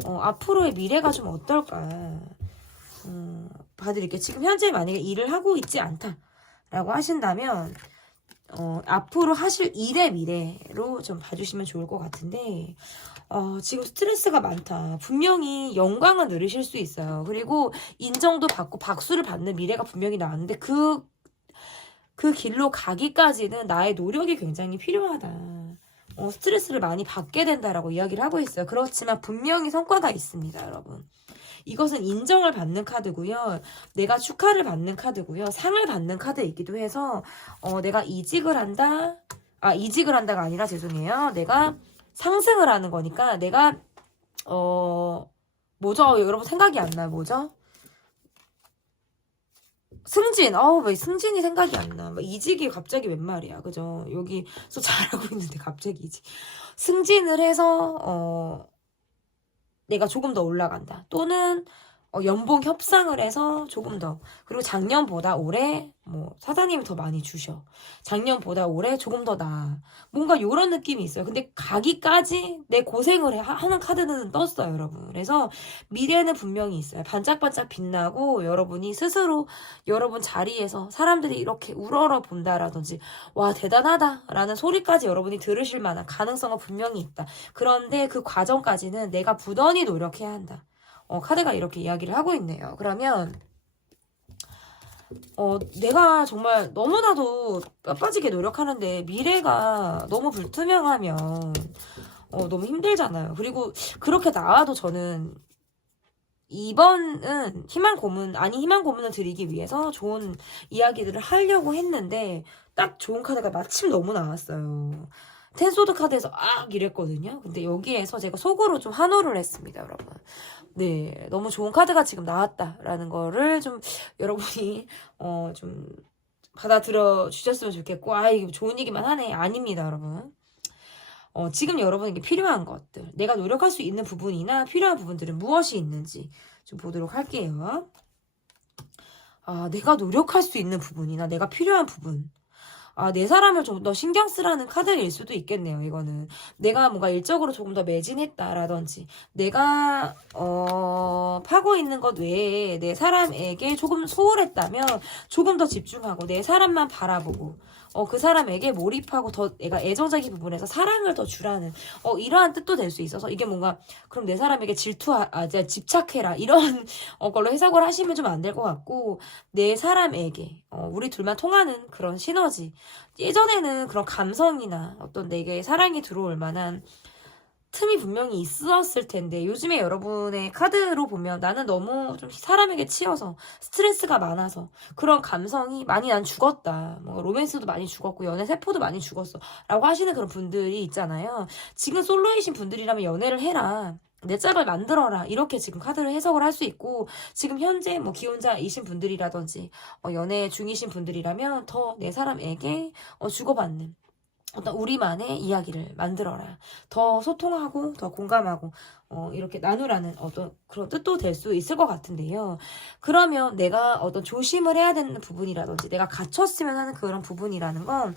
앞으로의 미래가 좀 어떨까 봐드릴게요. 지금 현재 만약에 일을 하고 있지 않다라고 하신다면, 앞으로 하실 일의 미래로 좀 봐주시면 좋을 것 같은데, 지금 스트레스가 많다. 분명히 영광을 누리실 수 있어요. 그리고 인정도 받고 박수를 받는 미래가 분명히 나왔는데, 그 길로 가기까지는 나의 노력이 굉장히 필요하다. 스트레스를 많이 받게 된다라고 이야기를 하고 있어요. 그렇지만 분명히 성과가 있습니다, 여러분. 이것은 인정을 받는 카드고요. 내가 축하를 받는 카드고요. 상을 받는 카드이기도 해서 내가 이직을 한다. 이직을 한다가 아니라 죄송해요. 내가 상승을 하는 거니까 내가 뭐죠? 여러분 생각이 안 나요. 뭐죠? 승진. 왜 승진이 생각이 안 나. 이직이 갑자기 웬 말이야. 그죠? 여기서 잘하고 있는데 갑자기 이직. 승진을 해서 내가 조금 더 올라간다. 또는 연봉 협상을 해서 조금 더. 그리고 작년보다 올해 사장님이 더 많이 주셔. 작년보다 올해 조금 더 나아. 뭔가 이런 느낌이 있어요. 근데 가기까지 내 고생을 하는 카드는 떴어요, 여러분. 그래서 미래는 분명히 있어요. 반짝반짝 빛나고 여러분이 스스로 여러분 자리에서 사람들이 이렇게 우러러 본다라든지 와 대단하다 라는 소리까지 여러분이 들으실 만한 가능성은 분명히 있다. 그런데 그 과정까지는 내가 부단히 노력해야 한다. 카드가 이렇게 이야기를 하고 있네요. 그러면 내가 정말 너무나도 뼈 빠지게 노력하는데 미래가 너무 불투명하면 너무 힘들잖아요. 그리고 그렇게 나와도 저는 이번은 희망 고문을 드리기 위해서 좋은 이야기들을 하려고 했는데 딱 좋은 카드가 마침 너무 나왔어요. 텐소드 카드에서 이랬거든요. 근데 여기에서 제가 속으로 좀 환호를 했습니다, 여러분. 네, 너무 좋은 카드가 지금 나왔다라는 거를 좀 여러분이 좀 받아들여 주셨으면 좋겠고, 이거 좋은 얘기만 하네. 아닙니다, 여러분. 지금 여러분에게 필요한 것들, 내가 노력할 수 있는 부분이나 필요한 부분들은 무엇이 있는지 좀 보도록 할게요. 내가 노력할 수 있는 부분이나 내가 필요한 부분. 내 사람을 좀 더 신경 쓰라는 카드일 수도 있겠네요, 이거는. 내가 뭔가 일적으로 조금 더 매진했다라든지, 내가, 파고 있는 것 외에 내 사람에게 조금 소홀했다면 조금 더 집중하고 내 사람만 바라보고, 그 사람에게 몰입하고 더 내가 애정적인 부분에서 사랑을 더 주라는, 이러한 뜻도 될 수 있어서 이게 뭔가, 그럼 내 사람에게 집착해라. 이런 걸로 해석을 하시면 좀 안 될 것 같고, 내 사람에게, 우리 둘만 통하는 그런 시너지. 예전에는 그런 감성이나 어떤 내게 사랑이 들어올 만한 틈이 분명히 있었을 텐데 요즘에 여러분의 카드로 보면 나는 너무 좀 사람에게 치여서 스트레스가 많아서 그런 감성이 많이 난 죽었다. 로맨스도 많이 죽었고 연애 세포도 많이 죽었어. 라고 하시는 그런 분들이 있잖아요. 지금 솔로이신 분들이라면 연애를 해라. 내 짝을 만들어라. 이렇게 지금 카드를 해석을 할 수 있고 지금 현재 기혼자이신 분들이라든지 연애 중이신 분들이라면 더 내 사람에게 주고받는 어떤 우리만의 이야기를 만들어라. 더 소통하고 더 공감하고 이렇게 나누라는 어떤 그런 뜻도 될 수 있을 것 같은데요. 그러면 내가 어떤 조심을 해야 되는 부분이라든지 내가 갇혔으면 하는 그런 부분이라는 건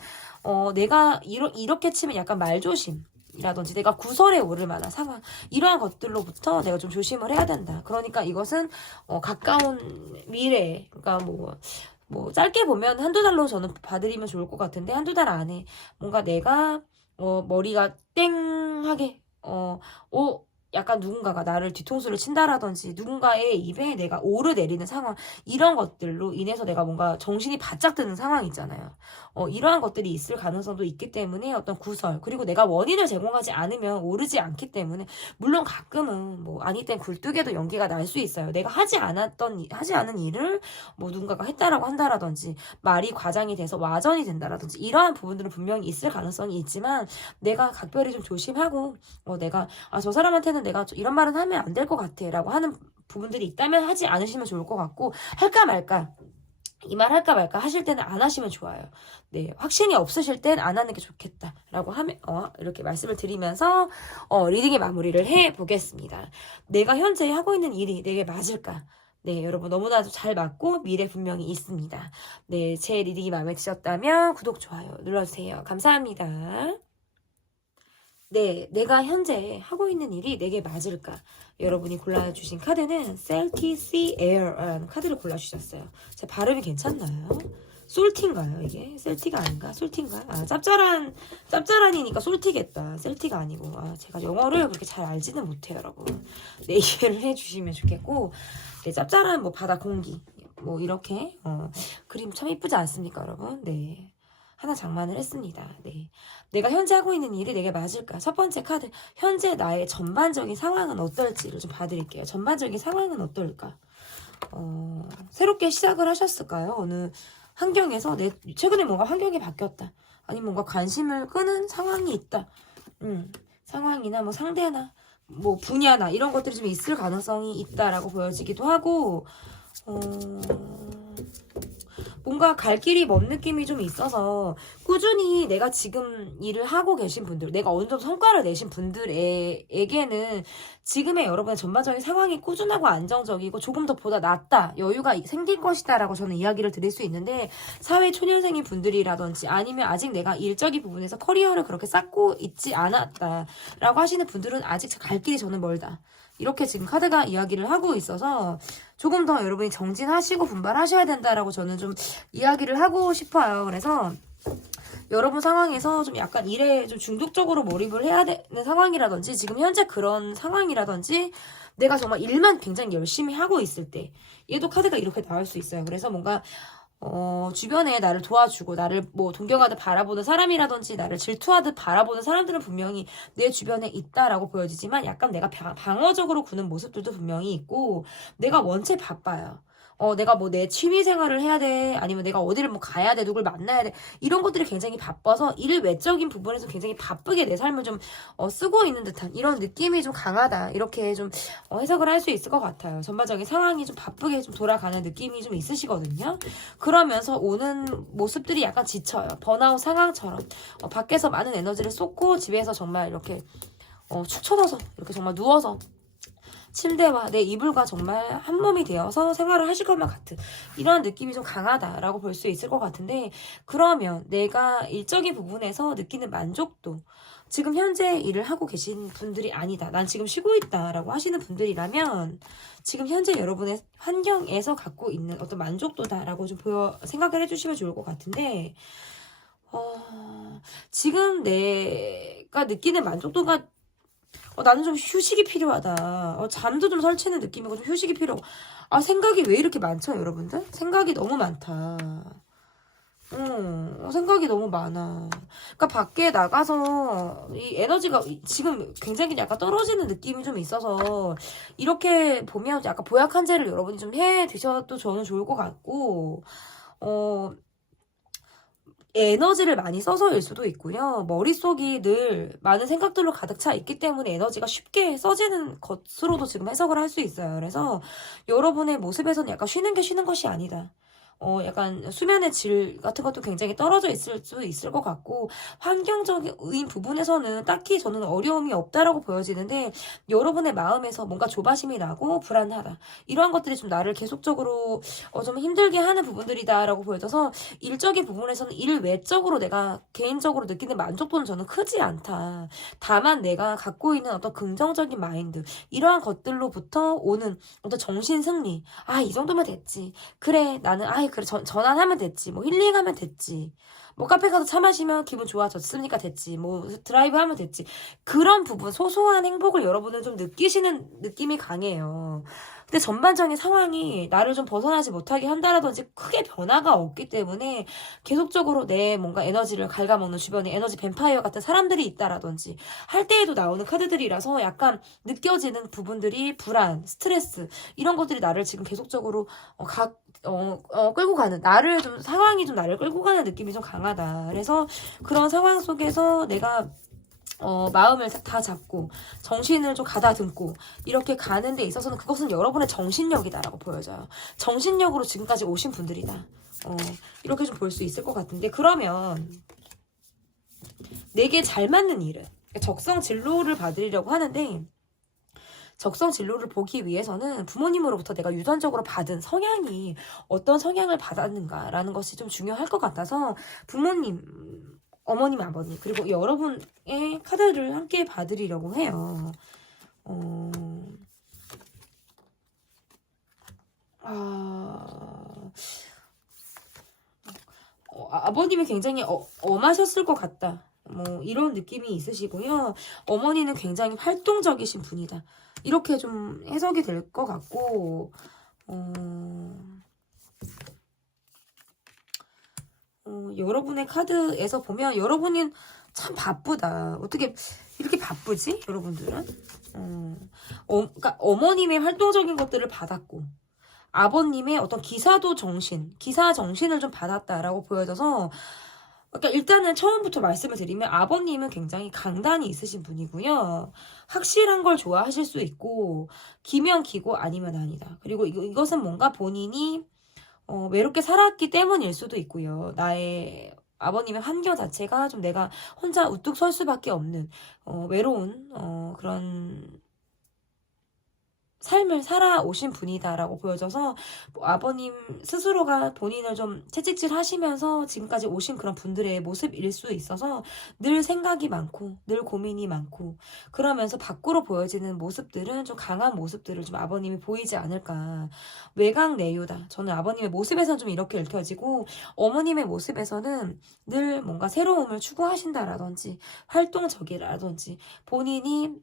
내가 이렇게 치면 약간 말조심 이라든지 내가 구설에 오를 만한 상황 이러한 것들로부터 내가 좀 조심을 해야 된다. 그러니까 이것은 가까운 미래 그러니까 뭐 짧게 보면 한두 달로 저는 봐드리면 좋을 것 같은데 한두 달 안에 뭔가 내가 머리가 땡하게 약간 누군가가 나를 뒤통수를 친다라든지 누군가의 입에 내가 오르내리는 상황 이런 것들로 인해서 내가 뭔가 정신이 바짝 드는 상황이 있잖아요. 이러한 것들이 있을 가능성도 있기 때문에 어떤 구설 그리고 내가 원인을 제공하지 않으면 오르지 않기 때문에 물론 가끔은 아니 땐 굴뚝에도 연기가 날 수 있어요. 내가 하지 않은 일을 누군가가 했다라고 한다라든지 말이 과장이 돼서 와전이 된다라든지 이러한 부분들은 분명히 있을 가능성이 있지만 내가 각별히 좀 조심하고 내가 저 사람한테는 내가 이런 말은 하면 안 될 것 같아 라고 하는 부분들이 있다면 하지 않으시면 좋을 것 같고 할까 말까 이 말 할까 말까 하실 때는 안 하시면 좋아요. 네, 확신이 없으실 땐 안 하는 게 좋겠다 라고 하면 이렇게 말씀을 드리면서 리딩의 마무리를 해보겠습니다. 내가 현재 하고 있는 일이 내게 맞을까? 네, 여러분 너무나도 잘 맞고 미래 분명히 있습니다. 네, 제 리딩이 마음에 드셨다면 구독, 좋아요 눌러주세요. 감사합니다. 네, 내가 현재 하고 있는 일이 내게 맞을까? 여러분이 골라주신 카드는 Salty Sea Air라는 카드를 골라주셨어요. 제 발음이 괜찮나요? 솔티인가요, 이게? 셀티가 아닌가? 솔티인가? 짭짤하니까 솔티겠다. 셀티가 아니고. 제가 영어를 그렇게 잘 알지는 못해요, 여러분. 네, 이해를 해주시면 좋겠고. 네, 짭짤한 바다 공기. 이렇게. 그림 참 이쁘지 않습니까, 여러분? 네. 하나 장만을 했습니다. 네. 내가 현재 하고 있는 일이 내게 맞을까? 첫 번째 카드, 현재 나의 전반적인 상황은 어떨지를 좀 봐드릴게요. 전반적인 상황은 어떨까? 새롭게 시작을 하셨을까요? 어느 환경에서 최근에 뭔가 환경이 바뀌었다. 아니면 뭔가 관심을 끄는 상황이 있다. 상황이나 뭐 상대나 뭐 분야나 이런 것들이 좀 있을 가능성이 있다라고 보여지기도 하고, 뭔가 갈 길이 먼 느낌이 좀 있어서 꾸준히 내가 지금 일을 하고 계신 분들, 내가 어느 정도 성과를 내신 분들에게는 지금의 여러분의 전반적인 상황이 꾸준하고 안정적이고 조금 더 보다 낫다, 여유가 생길 것이다 라고 저는 이야기를 드릴 수 있는데, 사회 초년생인 분들이라든지 아니면 아직 내가 일적인 부분에서 커리어를 그렇게 쌓고 있지 않았다 라고 하시는 분들은 아직 갈 길이 저는 멀다, 이렇게 지금 카드가 이야기를 하고 있어서 조금 더 여러분이 정진하시고 분발하셔야 된다라고 저는 좀 이야기를 하고 싶어요. 그래서 여러분 상황에서 좀 약간 일에 좀 중독적으로 몰입을 해야 되는 상황이라든지, 지금 현재 그런 상황이라든지, 내가 정말 일만 굉장히 열심히 하고 있을 때, 얘도 카드가 이렇게 나올 수 있어요. 그래서 뭔가 주변에 나를 도와주고 나를 뭐 동경하듯 바라보는 사람이라든지 나를 질투하듯 바라보는 사람들은 분명히 내 주변에 있다라고 보여지지만, 약간 내가 방어적으로 구는 모습들도 분명히 있고, 내가 원체 바빠요. 내가 뭐 내 취미 생활을 해야 돼, 아니면 내가 어디를 뭐 가야 돼, 누굴 만나야 돼, 이런 것들이 굉장히 바빠서 일 외적인 부분에서 굉장히 바쁘게 내 삶을 좀 쓰고 있는 듯한 이런 느낌이 좀 강하다, 이렇게 좀 해석을 할 수 있을 것 같아요. 전반적인 상황이 좀 바쁘게 좀 돌아가는 느낌이 좀 있으시거든요. 그러면서 오는 모습들이 약간 지쳐요. 번아웃 상황처럼 밖에서 많은 에너지를 쏟고 집에서 정말 이렇게 축 처져서 이렇게 정말 누워서 침대와 내 이불과 정말 한 몸이 되어서 생활을 하실 것만 같은 이런 느낌이 좀 강하다라고 볼 수 있을 것 같은데, 그러면 내가 일적인 부분에서 느끼는 만족도, 지금 현재 일을 하고 계신 분들이 아니다, 난 지금 쉬고 있다라고 하시는 분들이라면 지금 현재 여러분의 환경에서 갖고 있는 어떤 만족도다라고 좀 생각을 해주시면 좋을 것 같은데, 지금 내가 느끼는 만족도가 나는 좀 휴식이 필요하다. 잠도 좀 설치는 느낌이고 좀 휴식이 필요하고. 생각이 왜 이렇게 많죠, 여러분들? 생각이 너무 많다. 생각이 너무 많아. 그러니까 밖에 나가서 이 에너지가 지금 굉장히 약간 떨어지는 느낌이 좀 있어서, 이렇게 보면 약간 보약한제를 여러분이 좀 해 드셔도 저는 좋을 것 같고, 에너지를 많이 써서일 수도 있고요. 머릿속이 늘 많은 생각들로 가득 차 있기 때문에 에너지가 쉽게 써지는 것으로도 지금 해석을 할 수 있어요. 그래서 여러분의 모습에서는 약간 쉬는 게 쉬는 것이 아니다. 약간 수면의 질 같은 것도 굉장히 떨어져 있을 수 있을 것 같고, 환경적인 부분에서는 딱히 저는 어려움이 없다라고 보여지는데, 여러분의 마음에서 뭔가 조바심이 나고 불안하다, 이러한 것들이 좀 나를 계속적으로 좀 힘들게 하는 부분들이다라고 보여져서, 일적인 부분에서는 일 외적으로 내가 개인적으로 느끼는 만족도는 저는 크지 않다. 다만 내가 갖고 있는 어떤 긍정적인 마인드, 이러한 것들로부터 오는 어떤 정신 승리, 이 정도면 됐지, 그래 나는 그래 전환하면 됐지, 뭐 힐링하면 됐지, 뭐 카페 가서 차 마시면 기분 좋아졌으니까 됐지, 뭐 드라이브 하면 됐지, 그런 부분 소소한 행복을 여러분은 좀 느끼시는 느낌이 강해요. 근데 전반적인 상황이 나를 좀 벗어나지 못하게 한다라든지 크게 변화가 없기 때문에 계속적으로 내 뭔가 에너지를 갉아먹는 주변에 에너지 뱀파이어 같은 사람들이 있다라든지 할 때에도 나오는 카드들이라서, 약간 느껴지는 부분들이 불안, 스트레스, 이런 것들이 나를 지금 계속적으로 끌고 가는, 나를 좀 상황이 좀 나를 끌고 가는 느낌이 좀 강하다. 그래서 그런 상황 속에서 내가 마음을 다 잡고 정신을 좀 가다듬고 이렇게 가는 데 있어서는 그것은 여러분의 정신력이다라고 보여져요. 정신력으로 지금까지 오신 분들이다. 이렇게 좀 볼 수 있을 것 같은데, 그러면 내게 잘 맞는 일은, 적성 진로를 받으려고 하는데, 적성 진로를 보기 위해서는 부모님으로부터 내가 유전적으로 받은 성향이 어떤 성향을 받았는가라는 것이 좀 중요할 것 같아서, 부모님, 어머님, 아버님, 그리고 여러분의 카드를 함께 봐드리려고 해요. 아버님이 굉장히 엄하셨을 것 같다, 뭐 이런 느낌이 있으시고요. 어머니는 굉장히 활동적이신 분이다, 이렇게 좀 해석이 될 것 같고, 여러분의 카드에서 보면 여러분은 참 바쁘다. 어떻게 이렇게 바쁘지? 여러분들은? 그러니까 어머님의 활동적인 것들을 받았고 아버님의 어떤 기사 정신을 좀 받았다라고 보여져서 그러니까 일단은 처음부터 말씀을 드리면 아버님은 굉장히 강단이 있으신 분이고요. 확실한 걸 좋아하실 수 있고 기면 기고 아니면 아니다. 그리고 이것은 뭔가 본인이 외롭게 살았기 때문일 수도 있고요. 나의 아버님의 환경 자체가 좀 내가 혼자 우뚝 설 수밖에 없는 외로운 그런 삶을 살아오신 분이다라고 보여져서 뭐 아버님 스스로가 본인을 좀 채찍질 하시면서 지금까지 오신 그런 분들의 모습일 수 있어서 늘 생각이 많고 늘 고민이 많고 그러면서 밖으로 보여지는 모습들은 좀 강한 모습들을 좀 아버님이 보이지 않을까. 외강 내유다. 저는 아버님의 모습에서는 좀 이렇게 읽혀지고 어머님의 모습에서는 늘 뭔가 새로움을 추구하신다라든지 활동적이라든지 본인이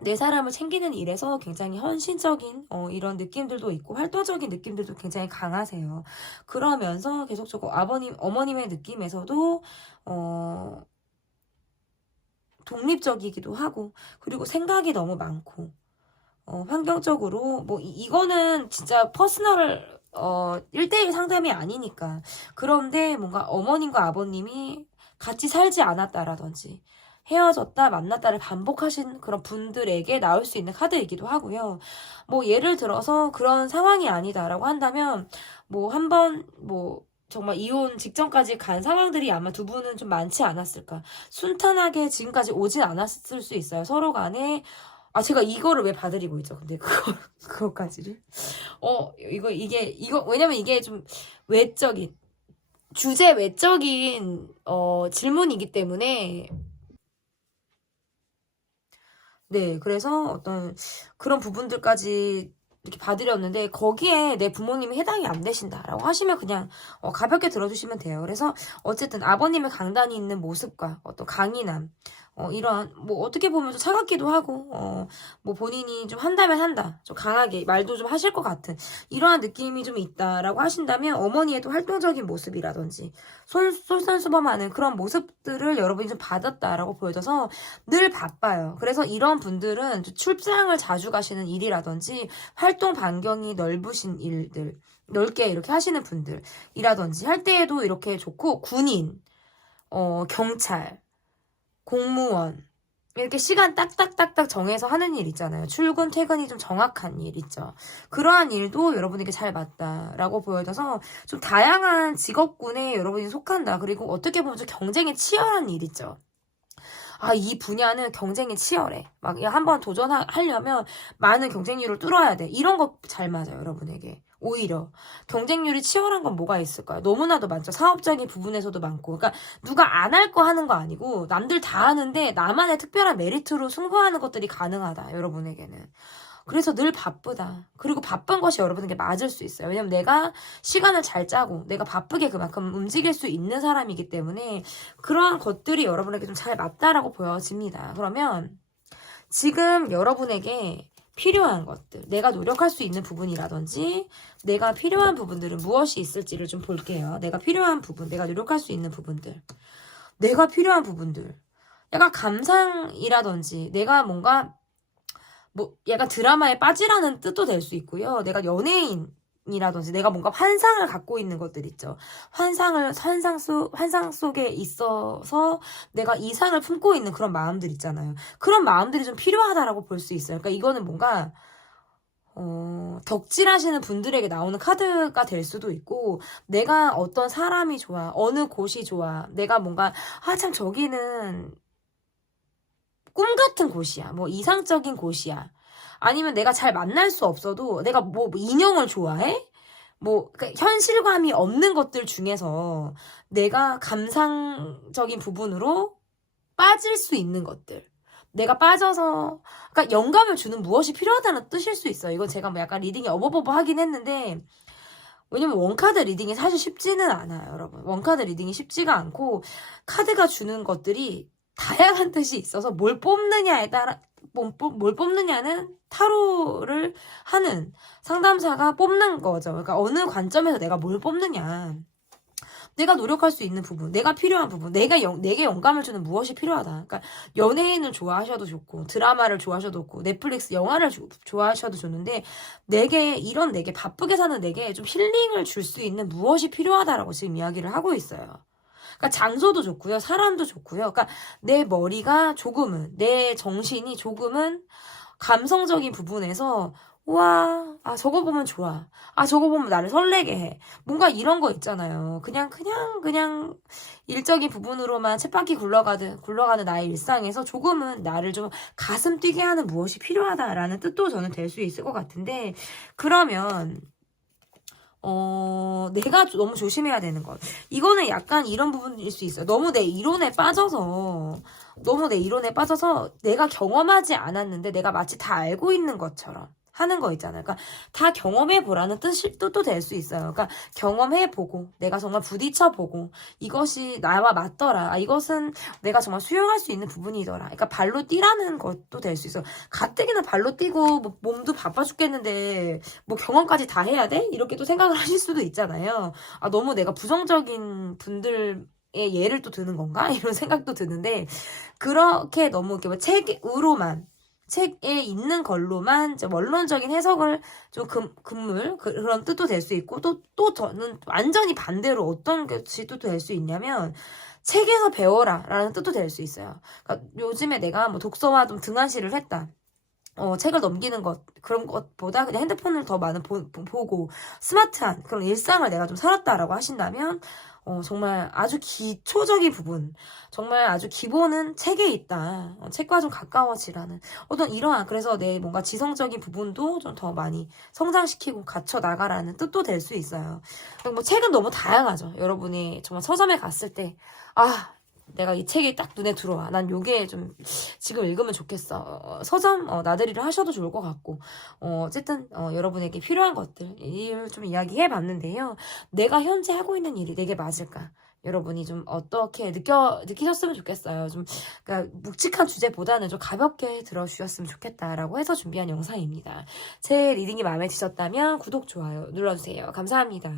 내 사람을 챙기는 일에서 굉장히 헌신적인 이런 느낌들도 있고 활동적인 느낌들도 굉장히 강하세요. 그러면서 계속적으로 어머님의 느낌에서도 독립적이기도 하고 그리고 생각이 너무 많고 환경적으로 뭐 이거는 진짜 퍼스널 1대1 상담이 아니니까. 그런데 뭔가 어머님과 아버님이 같이 살지 않았다라든지 헤어졌다 만났다를 반복하신 그런 분들에게 나올 수 있는 카드이기도 하고요. 뭐 예를 들어서 그런 상황이 아니다라고 한다면 뭐 한번 뭐 정말 이혼 직전까지 간 상황들이 아마 두 분은 좀 많지 않았을까. 순탄하게 지금까지 오진 않았을 수 있어요. 서로 간에 제가 이거를 왜 봐드리고 있죠? 근데 그거까지를. 왜냐면 이게 좀 주제 외적인, 질문이기 때문에, 네, 그래서 어떤 그런 부분들까지 이렇게 봐드렸는데, 거기에 내 부모님이 해당이 안 되신다라고 하시면 그냥, 가볍게 들어주시면 돼요. 그래서 어쨌든 아버님의 강단이 있는 모습과 어떤 강인함, 이런, 뭐, 어떻게 보면 좀 차갑기도 하고, 뭐, 본인이 좀 한다면 한다. 좀 강하게 말도 좀 하실 것 같은, 이러한 느낌이 좀 있다라고 하신다면, 어머니의 또 활동적인 모습이라든지, 솔선수범하는 그런 모습들을 여러분이 좀 받았다라고 보여져서 늘 바빠요. 그래서 이런 분들은 출장을 자주 가시는 일이라든지, 활동 반경이 넓으신 일들, 넓게 이렇게 하시는 분들이라든지 할 때에도 이렇게 좋고, 군인, 경찰, 공무원 이렇게 시간 딱딱딱딱 정해서 하는 일 있잖아요. 출근 퇴근이 좀 정확한 일 있죠. 그러한 일도 여러분에게 잘 맞다라고 보여져서 좀 다양한 직업군에 여러분이 속한다. 그리고 어떻게 보면 좀 경쟁이 치열한 일 있죠. 이 분야는 경쟁이 치열해. 막 한번 도전하려면 많은 경쟁률을 뚫어야 돼. 이런 거 잘 맞아요, 여러분에게. 오히려 경쟁률이 치열한 건 뭐가 있을까요? 너무나도 많죠. 사업적인 부분에서도 많고. 그러니까 누가 안 할 거 하는 거 아니고 남들 다 하는데 나만의 특별한 메리트로 승부하는 것들이 가능하다, 여러분에게는. 그래서 늘 바쁘다. 그리고 바쁜 것이 여러분에게 맞을 수 있어요. 왜냐면 내가 시간을 잘 짜고 내가 바쁘게 그만큼 움직일 수 있는 사람이기 때문에 그러한 것들이 여러분에게 좀 잘 맞다라고 보여집니다. 그러면 지금 여러분에게 필요한 것들, 내가 노력할 수 있는 부분이라든지 내가 필요한 부분들은 무엇이 있을지를 좀 볼게요. 내가 필요한 부분, 내가 노력할 수 있는 부분들, 내가 필요한 부분들, 약간 감상이라든지 내가 뭔가 뭐 약간 드라마에 빠지라는 뜻도 될 수 있고요. 내가 연예인이라든지 내가 뭔가 환상을 갖고 있는 것들 있죠. 환상 속에 있어서 내가 이상을 품고 있는 그런 마음들 있잖아요. 그런 마음들이 좀 필요하다라고 볼 수 있어요. 그러니까 이거는 뭔가 덕질하시는 분들에게 나오는 카드가 될 수도 있고, 내가 어떤 사람이 좋아, 어느 곳이 좋아, 내가 뭔가 참 저기는 꿈 같은 곳이야. 뭐 이상적인 곳이야. 아니면 내가 잘 만날 수 없어도 내가 뭐 인형을 좋아해? 뭐 그러니까 현실감이 없는 것들 중에서 내가 감상적인 부분으로 빠질 수 있는 것들. 내가 빠져서 그러니까 영감을 주는 무엇이 필요하다는 뜻일 수 있어요. 이건 제가 뭐 약간 리딩이 어버버버 하긴 했는데 왜냐면 원카드 리딩이 사실 쉽지는 않아요, 여러분. 원카드 리딩이 쉽지가 않고 카드가 주는 것들이 다양한 뜻이 있어서 뭘 뽑느냐에 따라 뭘 뽑느냐는 타로를 하는 상담사가 뽑는 거죠. 그러니까 어느 관점에서 내가 뭘 뽑느냐. 내가 노력할 수 있는 부분, 내가 필요한 부분, 내게 영감을 주는 무엇이 필요하다. 그러니까 연예인을 좋아하셔도 좋고, 드라마를 좋아하셔도 좋고, 넷플릭스 영화를 좋아하셔도 좋는데, 내게 바쁘게 사는 내게 좀 힐링을 줄 수 있는 무엇이 필요하다라고 지금 이야기를 하고 있어요. 그러니까 장소도 좋고요, 사람도 좋고요. 그러니까 내 머리가 조금은, 내 정신이 조금은 감성적인 부분에서 우와, 아, 저거 보면 좋아. 아, 저거 보면 나를 설레게 해. 뭔가 이런 거 있잖아요. 그냥 일적인 부분으로만 쳇바퀴 굴러가는 나의 일상에서 조금은 나를 좀 가슴 뛰게 하는 무엇이 필요하다라는 뜻도 저는 될 수 있을 것 같은데, 그러면, 내가 너무 조심해야 되는 것. 이거는 약간 이런 부분일 수 있어요. 너무 내 이론에 빠져서 내가 경험하지 않았는데 내가 마치 다 알고 있는 것처럼 하는 거 있잖아요. 그러니까 다 경험해보라는 뜻도 될 수 있어요. 그러니까 경험해보고 내가 정말 부딪혀보고 이것이 나와 맞더라. 아, 이것은 내가 정말 수용할 수 있는 부분이더라. 그러니까 발로 뛰라는 것도 될 수 있어요. 가뜩이나 발로 뛰고 뭐 몸도 바빠 죽겠는데 뭐 경험까지 다 해야 돼? 이렇게 또 생각을 하실 수도 있잖아요. 아, 너무 내가 부정적인 분들 의 예를 또 드는 건가? 이런 생각도 드는데, 그렇게 너무 이렇게 뭐 책에 있는 걸로만 원론적인 해석을 좀 그런 뜻도 될 수 있고, 또 저는 완전히 반대로 어떤 것이 또 될 수 있냐면, 책에서 배워라 라는 뜻도 될 수 있어요. 그러니까 요즘에 내가 뭐 독서와 좀 등한시를 했다. 책을 넘기는 그런 것보다 그냥 핸드폰을 더 많이 보고 스마트한 그런 일상을 내가 좀 살았다라고 하신다면, 정말 아주 기초적인 부분, 정말 아주 기본은 책에 있다. 책과 좀 가까워지라는 그래서 내 뭔가 지성적인 부분도 좀 더 많이 성장시키고 갖춰 나가라는 뜻도 될 수 있어요. 뭐 책은 너무 다양하죠. 여러분이 정말 서점에 갔을 때, 내가 이 책이 딱 눈에 들어와. 난 요게 좀 지금 읽으면 좋겠어. 서점 나들이를 하셔도 좋을 것 같고, 어쨌든 여러분에게 필요한 것들을 좀 이야기해 봤는데요. 내가 현재 하고 있는 일이 내게 맞을까? 여러분이 좀 어떻게 느끼셨으면 좋겠어요. 좀 그러니까 묵직한 주제보다는 좀 가볍게 들어주셨으면 좋겠다라고 해서 준비한 영상입니다. 제 리딩이 마음에 드셨다면 구독, 좋아요 눌러주세요. 감사합니다.